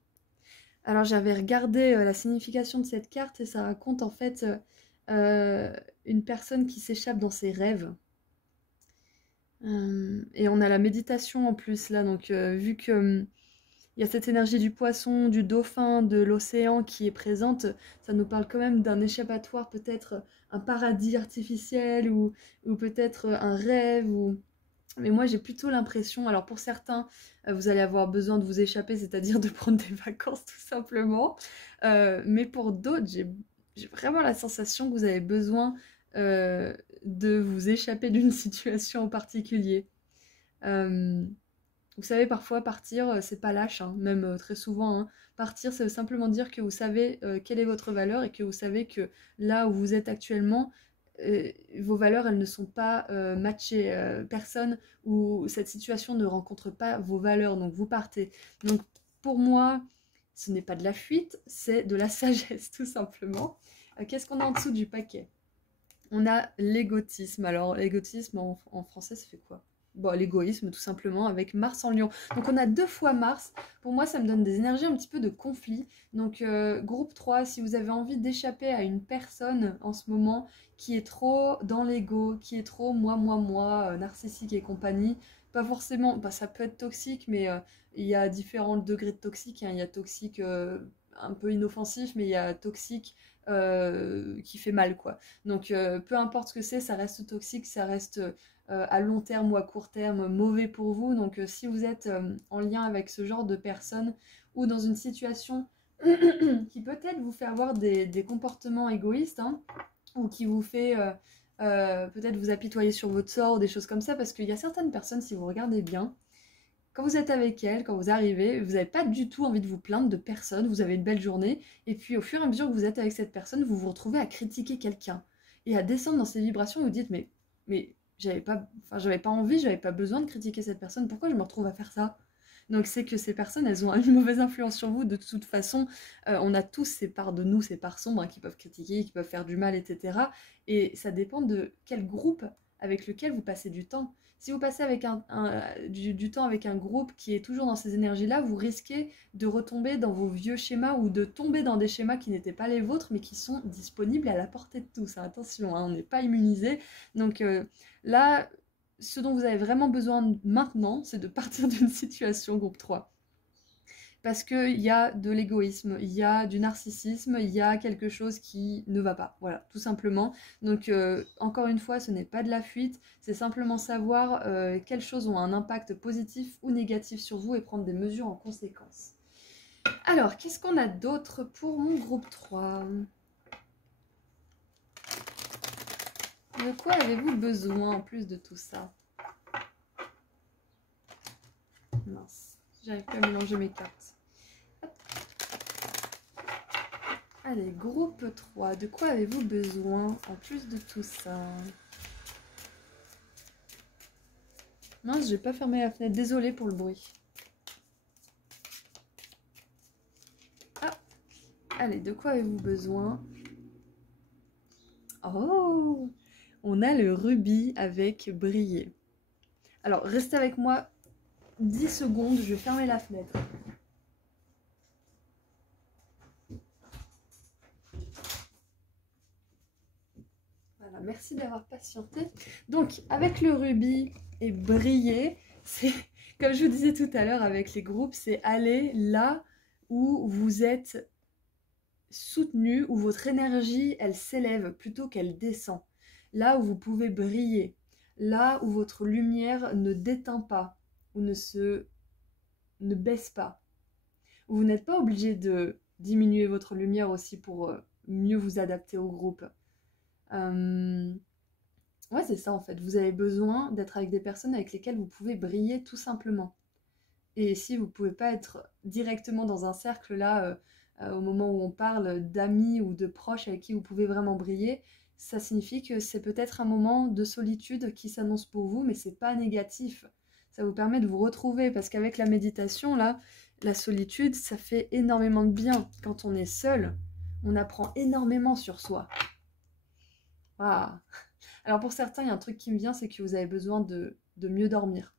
Alors j'avais regardé la signification de cette carte et ça raconte en fait une personne qui s'échappe dans ses rêves. Et on a la méditation en plus là, donc vu que... il y a cette énergie du poisson, du dauphin, de l'océan qui est présente. Ça nous parle quand même d'un échappatoire, peut-être un paradis artificiel ou peut-être un rêve. Mais moi, j'ai plutôt l'impression, alors pour certains, vous allez avoir besoin de vous échapper, c'est-à-dire de prendre des vacances tout simplement. Mais pour d'autres, j'ai vraiment la sensation que vous avez besoin de vous échapper d'une situation en particulier. Vous savez, parfois, partir, c'est pas lâche, hein, même très souvent. Hein. Partir, ça veut simplement dire que vous savez quelle est votre valeur et que vous savez que là où vous êtes actuellement, vos valeurs, elles ne sont pas matchées. Personne ou cette situation ne rencontre pas vos valeurs, donc vous partez. Donc, pour moi, ce n'est pas de la fuite, c'est de la sagesse, tout simplement. Qu'est-ce qu'on a en dessous du paquet? On a l'égotisme. Alors, l'égotisme en français, ça fait quoi? Bon, l'égoïsme, tout simplement, avec Mars en Lion. Donc, on a 2 fois Mars. Pour moi, ça me donne des énergies un petit peu de conflit. Donc, groupe 3, si vous avez envie d'échapper à une personne en ce moment qui est trop dans l'ego, qui est trop moi, narcissique et compagnie, pas forcément, bah, ça peut être toxique, mais il y a différents degrés de toxique. Hein. Il y a toxique un peu inoffensif, mais il y a toxique qui fait mal, quoi. Donc, peu importe ce que c'est, ça reste toxique, ça reste à long terme ou à court terme mauvais pour vous. Donc, si vous êtes en lien avec ce genre de personnes ou dans une situation qui peut-être vous fait avoir des comportements égoïstes, hein, ou qui vous fait peut-être vous apitoyer sur votre sort ou des choses comme ça, parce qu'il y a certaines personnes, si vous regardez bien, quand vous êtes avec elle, quand vous arrivez, vous n'avez pas du tout envie de vous plaindre de personne, vous avez une belle journée, et puis au fur et à mesure que vous êtes avec cette personne, vous vous retrouvez à critiquer quelqu'un, et à descendre dans ces vibrations, et vous dites, mais j'avais pas envie, j'avais pas besoin de critiquer cette personne, pourquoi je me retrouve à faire ça? Donc c'est que ces personnes, elles ont une mauvaise influence sur vous, de toute façon, on a tous ces parts de nous, ces parts sombres, hein, qui peuvent critiquer, qui peuvent faire du mal, etc. Et ça dépend de quel groupe avec lequel vous passez du temps. Si vous passez avec du temps avec un groupe qui est toujours dans ces énergies-là, vous risquez de retomber dans vos vieux schémas ou de tomber dans des schémas qui n'étaient pas les vôtres, mais qui sont disponibles à la portée de tous. Hein. Attention, hein, on n'est pas immunisé. Donc là, ce dont vous avez vraiment besoin maintenant, c'est de partir d'une situation groupe 3. Parce qu'il y a de l'égoïsme, il y a du narcissisme, il y a quelque chose qui ne va pas. Voilà, tout simplement. Donc, encore une fois, ce n'est pas de la fuite, c'est simplement savoir quelles choses ont un impact positif ou négatif sur vous et prendre des mesures en conséquence. Alors, qu'est-ce qu'on a d'autre pour mon groupe 3 ? De quoi avez-vous besoin en plus de tout ça ? Mince, j'arrive pas à mélanger mes cartes. Hop. Allez, groupe 3, de quoi avez-vous besoin en plus de tout ça ? Mince, j'ai pas fermé la fenêtre, désolée pour le bruit. Ah, allez, de quoi avez-vous besoin ? Oh, on a le rubis avec briller. Alors, restez avec moi 10 secondes, je vais fermer la fenêtre. Voilà, merci d'avoir patienté. Donc, avec le rubis et briller, c'est, comme je vous disais tout à l'heure avec les groupes, c'est aller là où vous êtes soutenu, où votre énergie, elle s'élève plutôt qu'elle descend. Là où vous pouvez briller. Là où votre lumière ne déteint pas ou ne baisse pas. Où vous n'êtes pas obligé de diminuer votre lumière aussi pour mieux vous adapter au groupe. Ouais, c'est ça en fait. Vous avez besoin d'être avec des personnes avec lesquelles vous pouvez briller tout simplement. Et si vous ne pouvez pas être directement dans un cercle là, au moment où on parle d'amis ou de proches avec qui vous pouvez vraiment briller, ça signifie que c'est peut-être un moment de solitude qui s'annonce pour vous, mais c'est pas négatif. Ça vous permet de vous retrouver, parce qu'avec la méditation, là, la solitude, ça fait énormément de bien. Quand on est seul, on apprend énormément sur soi. Waouh. Alors pour certains, il y a un truc qui me vient, c'est que vous avez besoin de mieux dormir,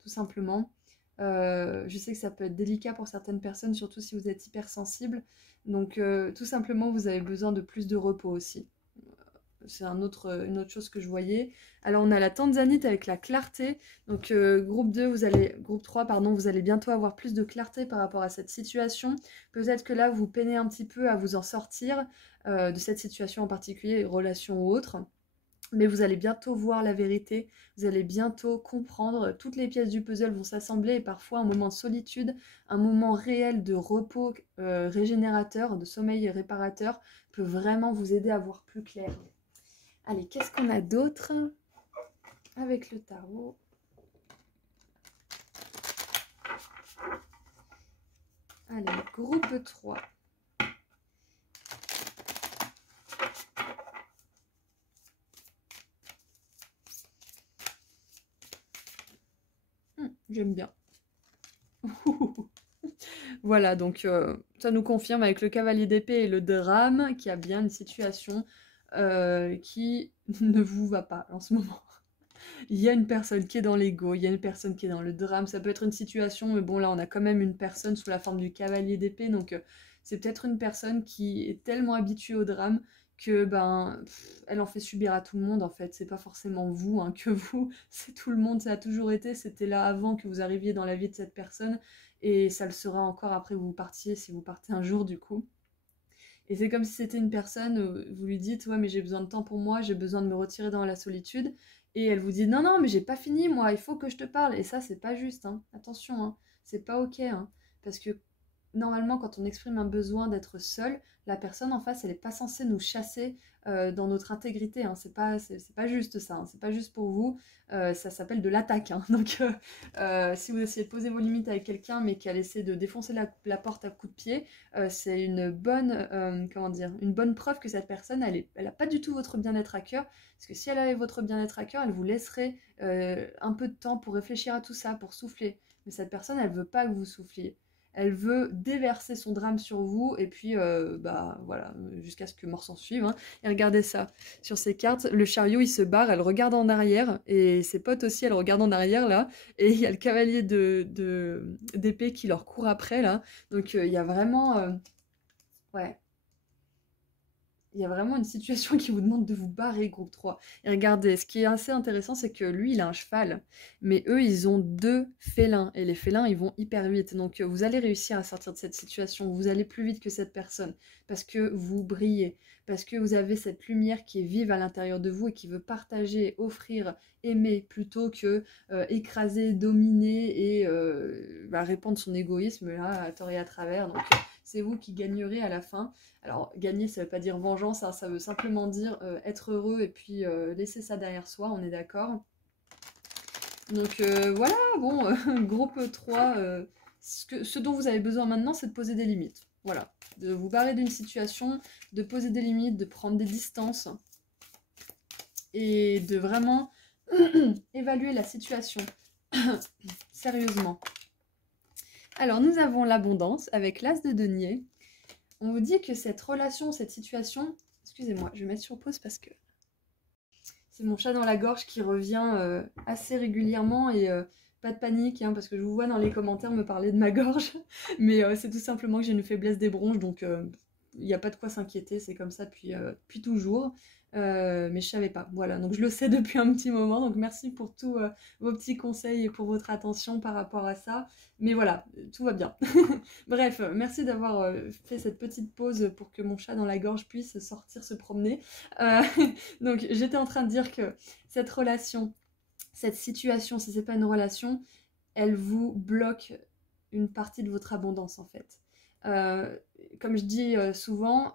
tout simplement. Je sais que ça peut être délicat pour certaines personnes, surtout si vous êtes hypersensible. Donc tout simplement, vous avez besoin de plus de repos aussi. C'est une autre chose que je voyais. Alors on a la tanzanite avec la clarté. Donc groupe 3, pardon, vous allez bientôt avoir plus de clarté par rapport à cette situation. Peut-être que là, vous peinez un petit peu à vous en sortir de cette situation en particulier, relation ou autre. Mais vous allez bientôt voir la vérité, vous allez bientôt comprendre, toutes les pièces du puzzle vont s'assembler et parfois un moment de solitude, un moment réel de repos régénérateur, de sommeil réparateur peut vraiment vous aider à voir plus clair. Allez, qu'est-ce qu'on a d'autre avec le tarot ? Allez, groupe 3. J'aime bien. Voilà, donc ça nous confirme avec le cavalier d'épée et le drame qu'il y a bien une situation qui ne vous va pas en ce moment. Il y a une personne qui est dans l'ego, il y a une personne qui est dans le drame. Ça peut être une situation, mais bon, là, on a quand même une personne sous la forme du cavalier d'épée. Donc, c'est peut-être une personne qui est tellement habituée au drame que, ben, elle en fait subir à tout le monde, en fait. C'est pas forcément vous, hein, que vous. C'est tout le monde, ça a toujours été. C'était là avant que vous arriviez dans la vie de cette personne. Et ça le sera encore après que vous partiez, si vous partez un jour, du coup. Et c'est comme si c'était une personne, vous lui dites, ouais, mais j'ai besoin de temps pour moi, j'ai besoin de me retirer dans la solitude. Et elle vous dit, non, non, mais j'ai pas fini, moi, il faut que je te parle. Et ça, c'est pas juste, hein. Attention, hein. C'est pas ok, hein. Parce que normalement, quand on exprime un besoin d'être seul, la personne en face, elle n'est pas censée nous chasser dans notre intégrité, hein. C'est pas juste ça, hein. C'est pas juste pour vous. Ça s'appelle de l'attaque, hein. Donc, si vous essayez de poser vos limites avec quelqu'un, mais qu'elle essaie de défoncer la porte à coups de pied, c'est une bonne, comment dire, une bonne preuve que cette personne, elle a pas du tout votre bien-être à cœur. Parce que si elle avait votre bien-être à cœur, elle vous laisserait un peu de temps pour réfléchir à tout ça, pour souffler. Mais cette personne, elle veut pas que vous souffliez. Elle veut déverser son drame sur vous, et puis, bah voilà, jusqu'à ce que mort s'en suive, hein. Et regardez ça, sur ces cartes, le chariot, il se barre, elle regarde en arrière, et ses potes aussi, elles regardent en arrière, là, et il y a le cavalier d'épée qui leur court après, là. Donc, il y a vraiment... ouais, il y a vraiment une situation qui vous demande de vous barrer, groupe 3. Et regardez, ce qui est assez intéressant, c'est que lui, il a un cheval, mais eux, ils ont 2 félins, et les félins, ils vont hyper vite. Donc, vous allez réussir à sortir de cette situation, vous allez plus vite que cette personne, parce que vous brillez, parce que vous avez cette lumière qui est vive à l'intérieur de vous et qui veut partager, offrir, aimer, plutôt que écraser, dominer et bah, répandre son égoïsme, là, à tort et à travers. Donc, c'est vous qui gagnerez à la fin. Alors, gagner, ça veut pas dire vengeance, hein, ça veut simplement dire être heureux et puis laisser ça derrière soi, on est d'accord. Donc voilà, bon, groupe 3, ce dont vous avez besoin maintenant, c'est de poser des limites. Voilà, de vous barrer d'une situation, de poser des limites, de prendre des distances et de vraiment évaluer la situation sérieusement. Alors, nous avons l'abondance avec l'as de denier. On vous dit que cette relation, cette situation... Excusez-moi, je vais mettre sur pause parce que c'est mon chat dans la gorge qui revient assez régulièrement et pas de panique, hein, parce que je vous vois dans les commentaires me parler de ma gorge. Mais c'est tout simplement que j'ai une faiblesse des bronches, donc il n'y a pas de quoi s'inquiéter, c'est comme ça depuis toujours. Mais je savais pas, voilà, donc je le sais depuis un petit moment, donc merci pour tous vos petits conseils et pour votre attention par rapport à ça. Mais voilà, tout va bien. Bref, merci d'avoir fait cette petite pause pour que mon chat dans la gorge puisse sortir se promener. Donc j'étais en train de dire que cette relation, cette situation, si c'est pas une relation, elle vous bloque une partie de votre abondance en fait. Comme je dis souvent,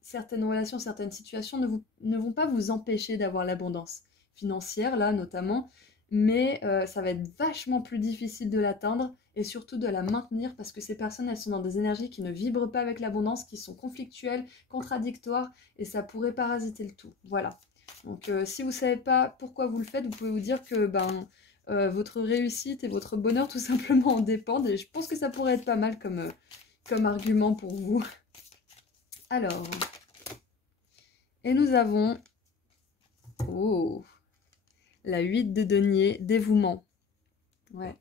certaines relations, certaines situations ne vont pas vous empêcher d'avoir l'abondance financière, là notamment, mais ça va être vachement plus difficile de l'atteindre et surtout de la maintenir parce que ces personnes, elles sont dans des énergies qui ne vibrent pas avec l'abondance, qui sont conflictuelles, contradictoires et ça pourrait parasiter le tout. Voilà. Donc si vous ne savez pas pourquoi vous le faites, vous pouvez vous dire que votre réussite et votre bonheur tout simplement en dépendent et je pense que ça pourrait être pas mal comme argument pour vous. Alors, et nous avons la 8 de denier, dévouement. Ouais.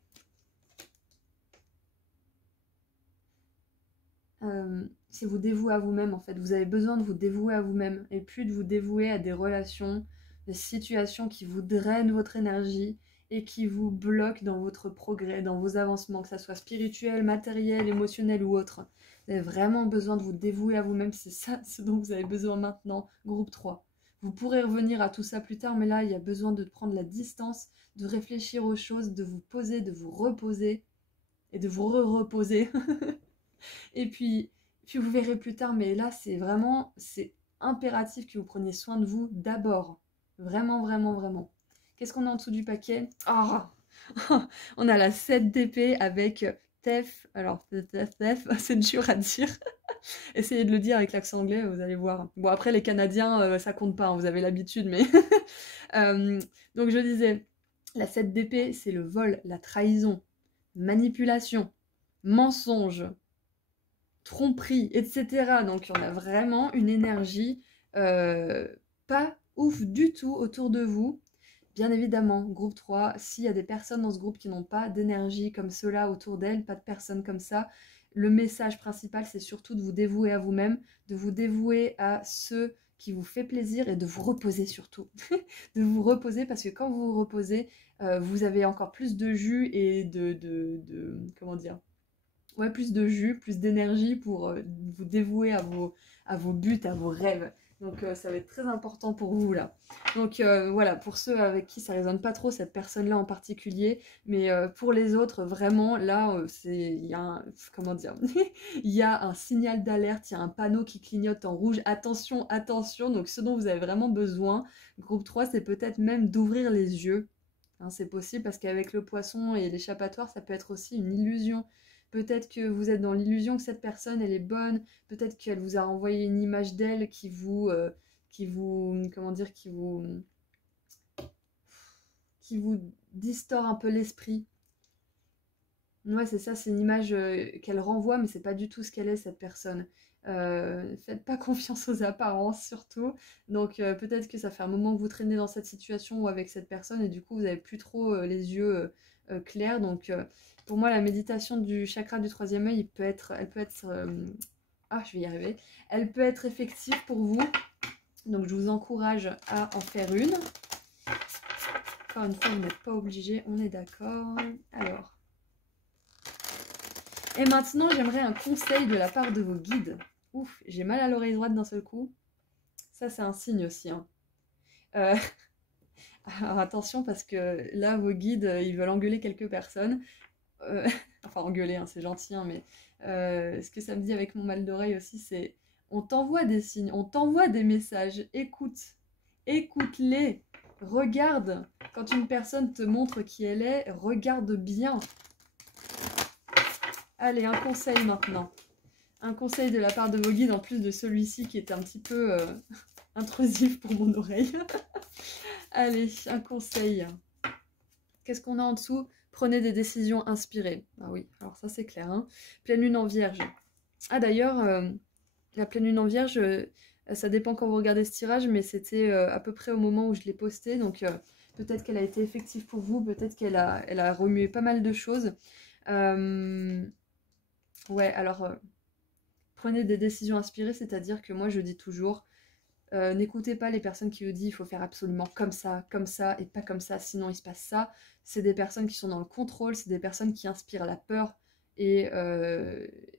C'est vous dévouer à vous-même en fait. Vous avez besoin de vous dévouer à vous-même et plus de vous dévouer à des relations, des situations qui vous drainent votre énergie et qui vous bloquent dans votre progrès, dans vos avancements, que ça soit spirituel, matériel, émotionnel ou autre. Vous avez vraiment besoin de vous dévouer à vous-même, c'est ça ce dont vous avez besoin maintenant, groupe 3. Vous pourrez revenir à tout ça plus tard, mais là, il y a besoin de prendre la distance, de réfléchir aux choses, de vous poser, de vous reposer et de vous reposer. Et puis vous verrez plus tard, mais là, c'est impératif que vous preniez soin de vous d'abord. Vraiment, vraiment, vraiment. Qu'est-ce qu'on a en dessous du paquet? Oh on a la 7 d'épée avec Tef, alors Tef, c'est dur à dire. Essayez de le dire avec l'accent anglais, vous allez voir. Bon, après, les Canadiens, ça compte pas, hein, vous avez l'habitude, mais... donc, je disais, la 7 d'épée, c'est le vol, la trahison, manipulation, mensonge, tromperie, etc. Donc, on a vraiment une énergie pas ouf du tout autour de vous. Bien évidemment, groupe 3, s'il y a des personnes dans ce groupe qui n'ont pas d'énergie comme cela autour d'elles, pas de personnes comme ça, le message principal, c'est surtout de vous dévouer à vous-même, de vous dévouer à ceux qui vous fait plaisir et de vous reposer surtout. De vous reposer parce que quand vous vous reposez, vous avez encore plus de jus et comment dire, ouais, plus de jus, plus d'énergie pour vous dévouer à vos buts, à vos rêves. Donc ça va être très important pour vous là. Donc voilà, pour ceux avec qui ça résonne pas trop, cette personne-là en particulier, mais pour les autres, vraiment, là, il y a un, comment dire, il y a un signal d'alerte, il y a un panneau qui clignote en rouge, attention, attention, donc ce dont vous avez vraiment besoin, groupe 3, c'est peut-être même d'ouvrir les yeux. Hein, c'est possible parce qu'avec le poisson et l'échappatoire, ça peut être aussi une illusion. Peut-être que vous êtes dans l'illusion que cette personne, elle est bonne. Peut-être qu'elle vous a envoyé une image d'elle comment dire, qui vous distord un peu l'esprit. Ouais, c'est ça, c'est une image qu'elle renvoie, mais c'est pas du tout ce qu'elle est, cette personne. Faites pas confiance aux apparences, surtout. Donc, peut-être que ça fait un moment que vous traînez dans cette situation ou avec cette personne, et du coup, vous avez plus trop les yeux clairs. Donc, pour moi, la méditation du chakra du troisième œil, elle peut être ah, je vais y arriver. Elle peut être effective pour vous. Donc, je vous encourage à en faire une. Encore une fois, vous n'êtes pas obligé, on est d'accord. Alors. Et maintenant, j'aimerais un conseil de la part de vos guides. Ouf, j'ai mal à l'oreille droite d'un seul coup. Ça, c'est un signe aussi. Hein. Alors attention, parce que là, vos guides, ils veulent engueuler quelques personnes. Enfin, engueuler, hein, c'est gentil, hein, mais ce que ça me dit avec mon mal d'oreille aussi, c'est on t'envoie des signes, on t'envoie des messages. Écoute, écoute-les. Regarde. Quand une personne te montre qui elle est, regarde bien. Allez, un conseil maintenant. Un conseil de la part de vos guides, en plus de celui-ci qui est un petit peu intrusif pour mon oreille. Allez, un conseil. Qu'est-ce qu'on a en dessous? Prenez des décisions inspirées. Ah oui, alors ça c'est clair. Hein. Pleine lune en vierge. Ah d'ailleurs, la pleine lune en vierge, ça dépend quand vous regardez ce tirage, mais c'était à peu près au moment où je l'ai posté. Donc peut-être qu'elle a été effective pour vous, peut-être qu'elle a remué pas mal de choses. Ouais, alors... prenez des décisions inspirées, c'est-à-dire que moi je dis toujours, n'écoutez pas les personnes qui vous disent il faut faire absolument comme ça et pas comme ça, sinon il se passe ça. C'est des personnes qui sont dans le contrôle, c'est des personnes qui inspirent la peur et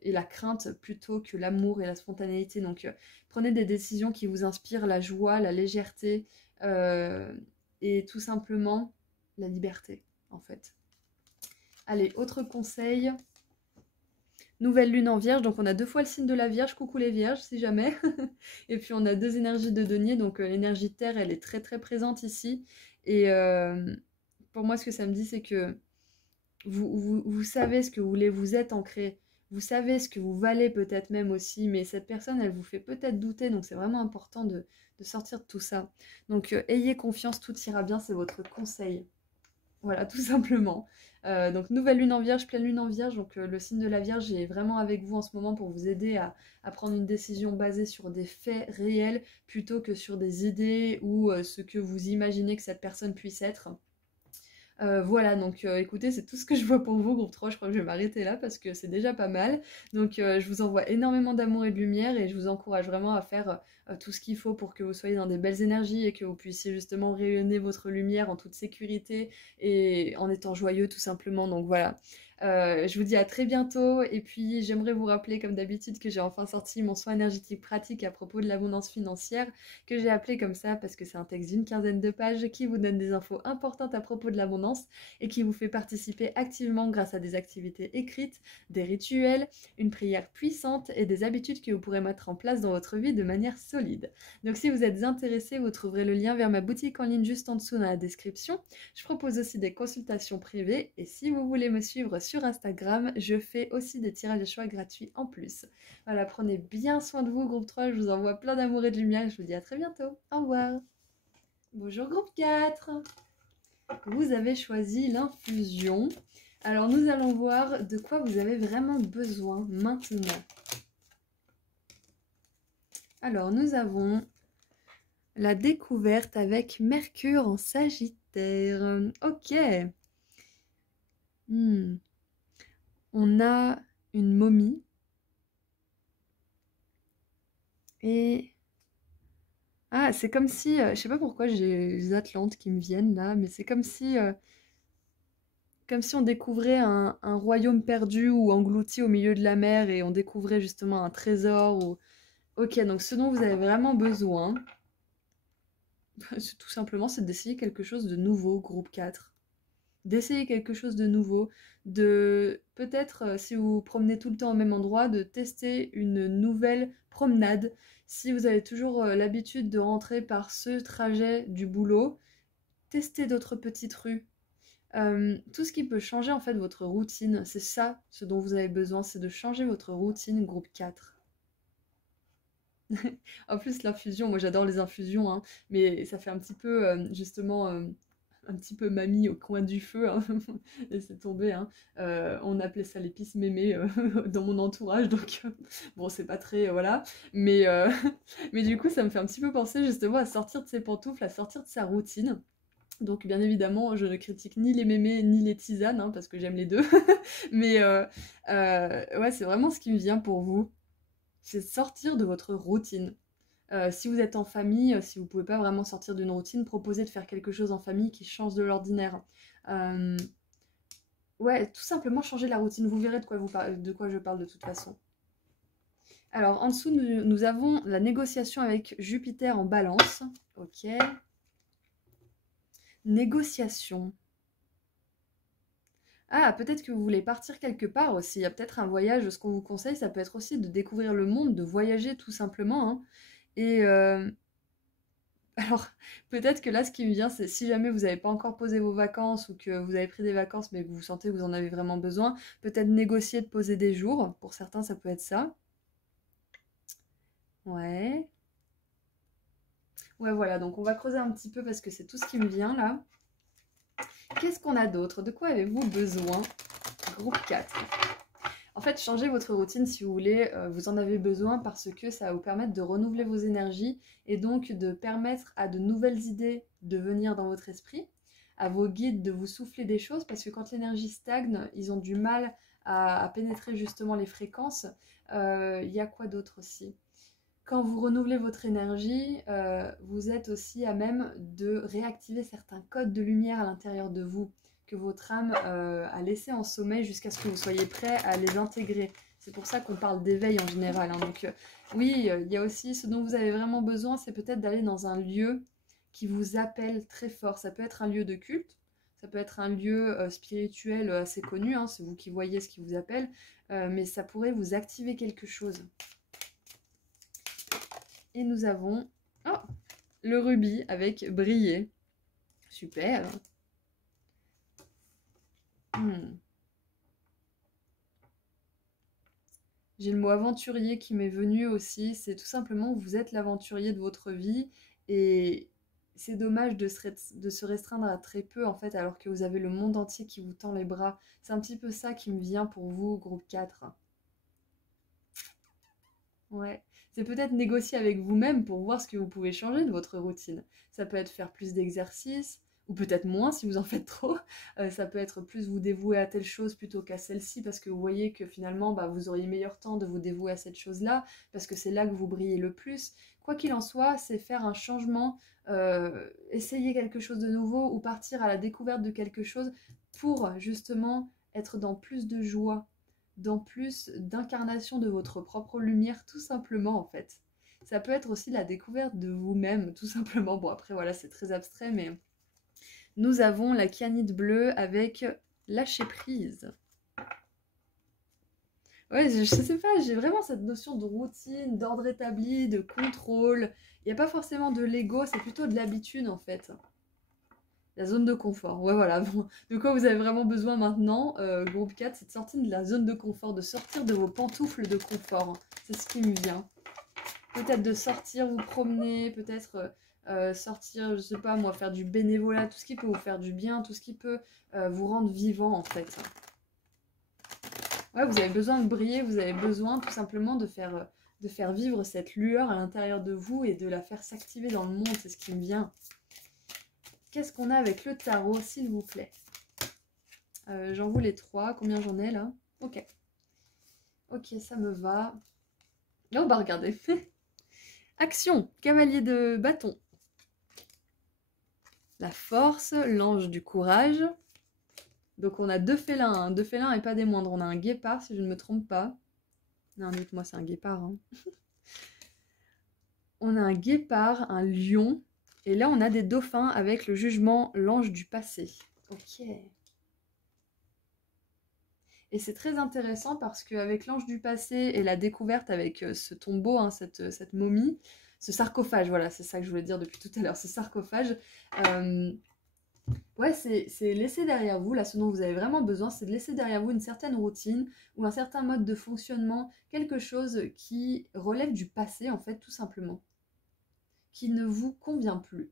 la crainte plutôt que l'amour et la spontanéité. Donc prenez des décisions qui vous inspirent la joie, la légèreté et tout simplement la liberté en fait. Allez, autre conseil. Nouvelle lune en vierge, donc on a 2 fois le signe de la vierge, coucou les vierges si jamais. Et puis on a 2 énergies de denier, donc l'énergie terre elle est très très présente ici. Et pour moi ce que ça me dit c'est que vous savez ce que vous voulez, vous êtes ancré, vous savez ce que vous valez peut-être même aussi, mais cette personne elle vous fait peut-être douter, donc c'est vraiment important de sortir de tout ça. Donc ayez confiance, tout ira bien, c'est votre conseil. Voilà, tout simplement. Donc nouvelle lune en vierge, pleine lune en vierge, donc le signe de la vierge est vraiment avec vous en ce moment pour vous aider à prendre une décision basée sur des faits réels plutôt que sur des idées ou ce que vous imaginez que cette personne puisse être. Voilà, donc écoutez, c'est tout ce que je vois pour vous, groupe 3, je crois que je vais m'arrêter là parce que c'est déjà pas mal. Donc je vous envoie énormément d'amour et de lumière et je vous encourage vraiment à faire tout ce qu'il faut pour que vous soyez dans des belles énergies et que vous puissiez justement rayonner votre lumière en toute sécurité et en étant joyeux tout simplement. Donc voilà. Je vous dis à très bientôt et puis j'aimerais vous rappeler comme d'habitude que j'ai enfin sorti mon soin énergétique pratique à propos de l'abondance financière que j'ai appelé comme ça parce que c'est un texte d'une quinzaine de pages qui vous donne des infos importantes à propos de l'abondance et qui vous fait participer activement grâce à des activités écrites, des rituels, une prière puissante et des habitudes que vous pourrez mettre en place dans votre vie de manière solide. Donc si vous êtes intéressé, vous trouverez le lien vers ma boutique en ligne juste en dessous dans la description. Je propose aussi des consultations privées et si vous voulez me suivre sur Instagram. Je fais aussi des tirages à choix gratuits en plus. Voilà, prenez bien soin de vous, groupe 3. Je vous envoie plein d'amour et de lumière et je vous dis à très bientôt. Au revoir. Bonjour, groupe 4. Vous avez choisi l'infusion. Alors, nous allons voir de quoi vous avez vraiment besoin maintenant. Alors, nous avons la découverte avec Mercure en Sagittaire. Ok. On a une momie. Et... Ah, c'est comme si... je sais pas pourquoi j'ai les Atlantes qui me viennent là, mais c'est comme si on découvrait un royaume perdu ou englouti au milieu de la mer et on découvrait justement un trésor. Ou... Ok, donc ce dont vous avez vraiment besoin, tout simplement, c'est d'essayer quelque chose de nouveau, groupe 4. D'essayer quelque chose de nouveau, de peut-être, si vous vous promenez tout le temps au même endroit, de tester une nouvelle promenade. Si vous avez toujours l'habitude de rentrer par ce trajet du boulot, testez d'autres petites rues. Tout ce qui peut changer en fait votre routine, c'est ça ce dont vous avez besoin, c'est de changer votre routine, groupe 4. En plus, l'infusion, moi j'adore les infusions, hein, mais ça fait un petit peu, justement, un petit peu mamie au coin du feu, hein, et c'est tombé, hein. On appelait ça l'épice mémé dans mon entourage, donc bon, c'est pas très, voilà, mais, mais du coup, ça me fait un petit peu penser justement à sortir de ses pantoufles, à sortir de sa routine. Donc bien évidemment, je ne critique ni les mémés ni les tisanes, hein, parce que j'aime les deux, mais ouais, c'est vraiment ce qui me vient pour vous. C'est sortir de votre routine. Si vous êtes en famille, si vous ne pouvez pas vraiment sortir d'une routine, proposez de faire quelque chose en famille qui change de l'ordinaire. Ouais, tout simplement changer la routine. Vous verrez de quoi je parle de toute façon. Alors, en dessous, nous avons la négociation avec Jupiter en balance. Ok. Négociation. Ah, peut-être que vous voulez partir quelque part aussi. Il y a peut-être un voyage. Ce qu'on vous conseille, ça peut être aussi de découvrir le monde, de voyager tout simplement, hein. Et alors, peut-être que là, ce qui me vient, c'est si jamais vous n'avez pas encore posé vos vacances ou que vous avez pris des vacances mais que vous sentez que vous en avez vraiment besoin, peut-être négocier de poser des jours. Pour certains, ça peut être ça. Ouais. Ouais, voilà. Donc, on va creuser un petit peu parce que c'est tout ce qui me vient là. Qu'est-ce qu'on a d'autre? De quoi avez-vous besoin? Groupe 4. En fait, changez votre routine si vous voulez, vous en avez besoin parce que ça va vous permettre de renouveler vos énergies et donc de permettre à de nouvelles idées de venir dans votre esprit, à vos guides de vous souffler des choses parce que quand l'énergie stagne, ils ont du mal à pénétrer justement les fréquences. Il y a quoi d'autre aussi? Quand vous renouvelez votre énergie, vous êtes aussi à même de réactiver certains codes de lumière à l'intérieur de vous que votre âme a laissé en sommeil jusqu'à ce que vous soyez prêt à les intégrer. C'est pour ça qu'on parle d'éveil en général, hein. Donc oui, il y a aussi ce dont vous avez vraiment besoin, c'est peut-être d'aller dans un lieu qui vous appelle très fort. Ça peut être un lieu de culte, ça peut être un lieu spirituel assez connu, hein, c'est vous qui voyez ce qui vous appelle, mais ça pourrait vous activer quelque chose. Et nous avons le rubis avec briller. Super. J'ai le mot aventurier qui m'est venu aussi. C'est tout simplement vous êtes l'aventurier de votre vie et c'est dommage de se restreindre à très peu en fait alors que vous avez le monde entier qui vous tend les bras. C'est un petit peu ça qui me vient pour vous, groupe 4. Ouais. C'est peut-être négocier avec vous-même pour voir ce que vous pouvez changer de votre routine. Ça peut être faire plus d'exercices, ou peut-être moins si vous en faites trop. Ça peut être plus vous dévouer à telle chose plutôt qu'à celle-ci, parce que vous voyez que finalement, bah, vous auriez meilleur temps de vous dévouer à cette chose-là, parce que c'est là que vous brillez le plus. Quoi qu'il en soit, c'est faire un changement, essayer quelque chose de nouveau, ou partir à la découverte de quelque chose pour justement être dans plus de joie, dans plus d'incarnation de votre propre lumière, tout simplement en fait. Ça peut être aussi la découverte de vous-même, tout simplement. Bon, après, voilà, c'est très abstrait, mais nous avons la kyanite bleue avec lâcher prise. Ouais, je sais pas, j'ai vraiment cette notion de routine, d'ordre établi, de contrôle. Il n'y a pas forcément de l'ego, c'est plutôt de l'habitude en fait. La zone de confort. Ouais, voilà. Bon, de quoi vous avez vraiment besoin maintenant, groupe 4, c'est de sortir de la zone de confort, de sortir de vos pantoufles de confort. C'est ce qui me vient. Peut-être de sortir, vous promener, peut-être sortir, je sais pas moi, faire du bénévolat, tout ce qui peut vous faire du bien, tout ce qui peut vous rendre vivant en fait. Ouais, vous avez besoin de briller, vous avez besoin tout simplement de faire vivre cette lueur à l'intérieur de vous et de la faire s'activer dans le monde, c'est ce qui me vient. Qu'est-ce qu'on a avec le tarot, s'il vous plaît? J'en voulais 3. Combien j'en ai là? Ok. Ok, ça me va. Oh bah regardez. Action, cavalier de bâton. La force, l'ange du courage. Donc on a 2 félins, hein. 2 félins et pas des moindres. On a un guépard, si je ne me trompe pas. Non, dites-moi, c'est un guépard. Hein. On a un guépard, un lion. Et là, on a des dauphins avec le jugement, l'ange du passé. Ok. Et c'est très intéressant parce qu'avec l'ange du passé et la découverte avec ce tombeau, hein, cette momie, ce sarcophage, voilà, c'est ça que je voulais dire depuis tout à l'heure, ce sarcophage, ouais, c'est laisser derrière vous, là, ce dont vous avez vraiment besoin, c'est de laisser derrière vous une certaine routine ou un certain mode de fonctionnement, quelque chose qui relève du passé, en fait, tout simplement, qui ne vous convient plus.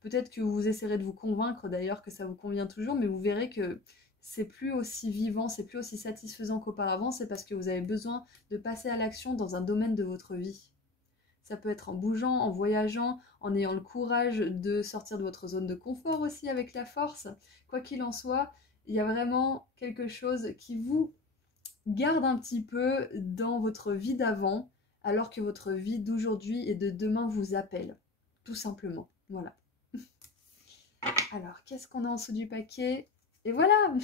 Peut-être que vous essaierez de vous convaincre d'ailleurs que ça vous convient toujours, mais vous verrez que c'est plus aussi vivant, c'est plus aussi satisfaisant qu'auparavant, c'est parce que vous avez besoin de passer à l'action dans un domaine de votre vie. Ça peut être en bougeant, en voyageant, en ayant le courage de sortir de votre zone de confort aussi avec la force. Quoi qu'il en soit, il y a vraiment quelque chose qui vous garde un petit peu dans votre vie d'avant, alors que votre vie d'aujourd'hui et de demain vous appelle. Tout simplement. Voilà. Alors, qu'est-ce qu'on a en dessous du paquet? Et voilà.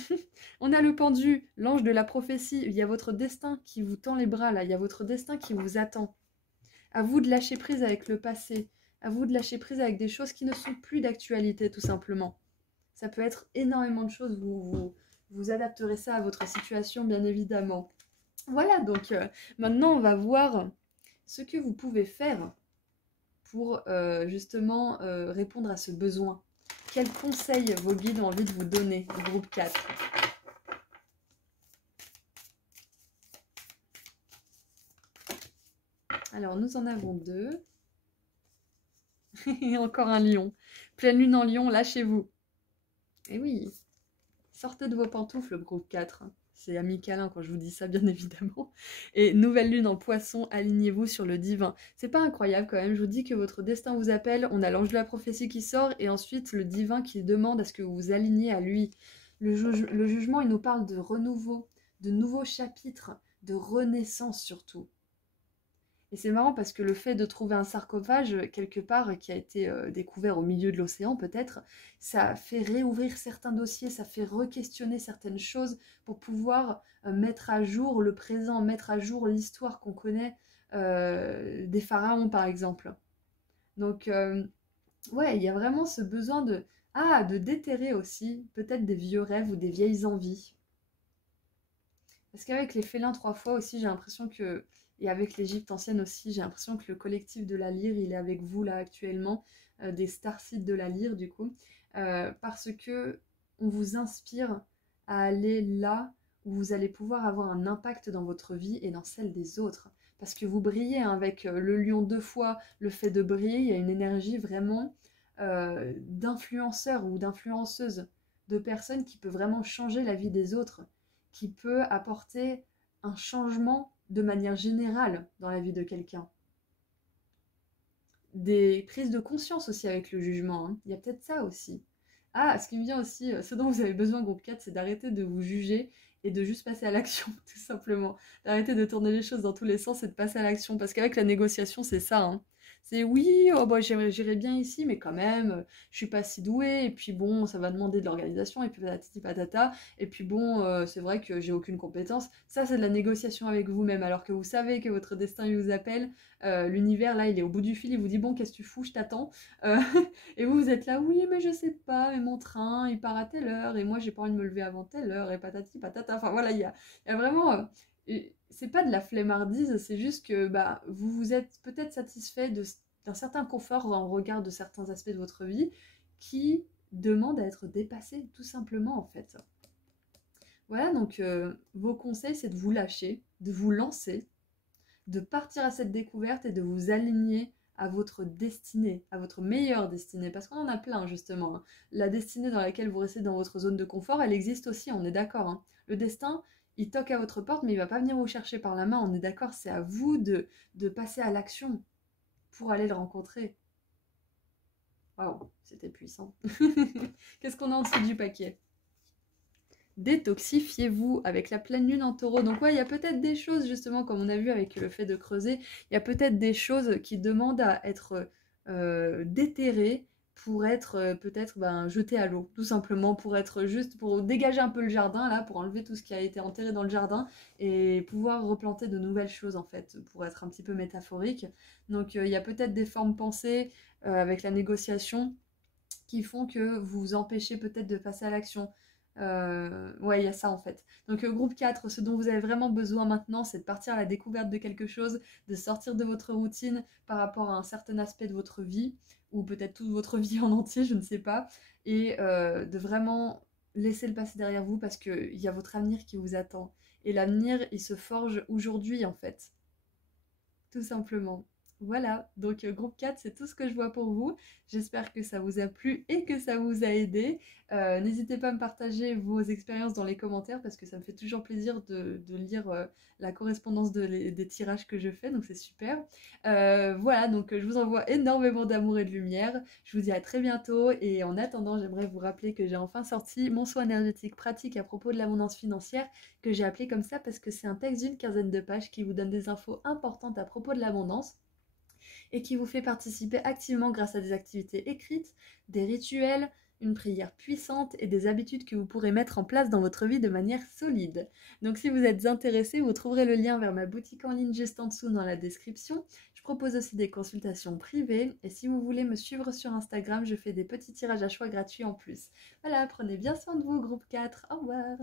On a le pendu, l'ange de la prophétie. Il y a votre destin qui vous tend les bras, là. Il y a votre destin qui vous attend. À vous de lâcher prise avec le passé. À vous de lâcher prise avec des choses qui ne sont plus d'actualité, tout simplement. Ça peut être énormément de choses. Vous adapterez ça à votre situation, bien évidemment. Voilà, donc maintenant, on va voir ce que vous pouvez faire pour justement répondre à ce besoin. Quels conseils vos guides ont envie de vous donner, groupe 4? Alors, nous en avons 2. Et encore un lion. Pleine lune en lion, lâchez-vous. Et oui, sortez de vos pantoufles, groupe 4. C'est amical hein, quand je vous dis ça, bien évidemment. Et nouvelle lune en poisson, alignez-vous sur le divin. C'est pas incroyable quand même, je vous dis que votre destin vous appelle, on a l'ange de la prophétie qui sort, et ensuite le divin qui demande à ce que vous vous aligniez à lui. Le jugement, il nous parle de renouveau, de nouveaux chapitres, de renaissance surtout. Et c'est marrant parce que le fait de trouver un sarcophage, quelque part, qui a été découvert au milieu de l'océan peut-être, ça fait réouvrir certains dossiers, ça fait re-questionner certaines choses pour pouvoir mettre à jour le présent, mettre à jour l'histoire qu'on connaît des pharaons par exemple. Donc, ouais, il y a vraiment ce besoin de déterrer aussi peut-être des vieux rêves ou des vieilles envies. Parce qu'avec les félins 3 fois aussi, j'ai l'impression que, et avec l'Égypte ancienne aussi, j'ai l'impression que le collectif de la lyre, il est avec vous là actuellement, des starseeds de la lyre du coup, parce que on vous inspire à aller là où vous allez pouvoir avoir un impact dans votre vie et dans celle des autres. Parce que vous brillez hein, avec le lion 2 fois, le fait de briller, il y a une énergie vraiment d'influenceur ou d'influenceuse, de personnes qui peut vraiment changer la vie des autres, qui peut apporter un changement de manière générale dans la vie de quelqu'un. Des prises de conscience aussi avec le jugement, hein. Il y a peut-être ça aussi. Ah, ce qui me vient aussi, ce dont vous avez besoin, groupe 4, c'est d'arrêter de vous juger et de juste passer à l'action, tout simplement. D'arrêter de tourner les choses dans tous les sens et de passer à l'action. Parce qu'avec la négociation, c'est ça, hein. C'est oui, oh bah, j'irai bien ici, mais quand même, je suis pas si douée, et puis bon, ça va demander de l'organisation, et puis patati patata, et puis bon, c'est vrai que j'ai aucune compétence. Ça, c'est de la négociation avec vous-même, alors que vous savez que votre destin il vous appelle, l'univers, là, il est au bout du fil, il vous dit, bon, qu'est-ce que tu fous, je t'attends. Et vous, vous êtes là, oui, mais je sais pas, mais mon train, il part à telle heure, et moi, j'ai pas envie de me lever avant telle heure, et patati patata. Enfin, voilà, il y a vraiment... c'est pas de la flemmardise, c'est juste que bah, vous vous êtes peut-être satisfait d'un certain confort en regard de certains aspects de votre vie qui demande à être dépassé, tout simplement en fait. Voilà, donc vos conseils, c'est de vous lâcher, de vous lancer, de partir à cette découverte et de vous aligner à votre destinée, à votre meilleure destinée, parce qu'on en a plein justement, hein. La destinée dans laquelle vous restez dans votre zone de confort, elle existe aussi, on est d'accord, hein. Le destin, il toque à votre porte, mais il va pas venir vous chercher par la main, on est d'accord, c'est à vous de passer à l'action pour aller le rencontrer. Waouh, c'était puissant. Qu'est-ce qu'on a en dessous du paquet? Détoxifiez-vous avec la pleine lune en taureau. Donc ouais, il y a peut-être des choses, justement, comme on a vu avec le fait de creuser, il y a peut-être des choses qui demandent à être déterrées pour être peut-être jetées à l'eau, tout simplement, pour être juste, pour dégager un peu le jardin, là, pour enlever tout ce qui a été enterré dans le jardin et pouvoir replanter de nouvelles choses, en fait, pour être un petit peu métaphorique. Donc il y a peut-être des formes pensées avec la négociation qui font que vous vous empêchez peut-être de passer à l'action. Ouais, il y a ça en fait. Donc groupe 4, ce dont vous avez vraiment besoin maintenant, c'est de partir à la découverte de quelque chose, de sortir de votre routine par rapport à un certain aspect de votre vie, ou peut-être toute votre vie en entier, je ne sais pas, et de vraiment laisser le passé derrière vous parce qu'il y a votre avenir qui vous attend. Et l'avenir, il se forge aujourd'hui en fait, tout simplement. Voilà, donc groupe 4, c'est tout ce que je vois pour vous. J'espère que ça vous a plu et que ça vous a aidé. N'hésitez pas à me partager vos expériences dans les commentaires parce que ça me fait toujours plaisir de lire la correspondance des tirages que je fais, donc c'est super. Voilà, donc je vous envoie énormément d'amour et de lumière. Je vous dis à très bientôt et en attendant, j'aimerais vous rappeler que j'ai enfin sorti mon soin énergétique pratique à propos de l'abondance financière que j'ai appelé comme ça parce que c'est un texte d'une quinzaine de pages qui vous donne des infos importantes à propos de l'abondance et qui vous fait participer activement grâce à des activités écrites, des rituels, une prière puissante et des habitudes que vous pourrez mettre en place dans votre vie de manière solide. Donc si vous êtes intéressé, vous trouverez le lien vers ma boutique en ligne juste en dessous dans la description. Je propose aussi des consultations privées et si vous voulez me suivre sur Instagram, je fais des petits tirages à choix gratuits en plus. Voilà, prenez bien soin de vous, groupe 4. Au revoir.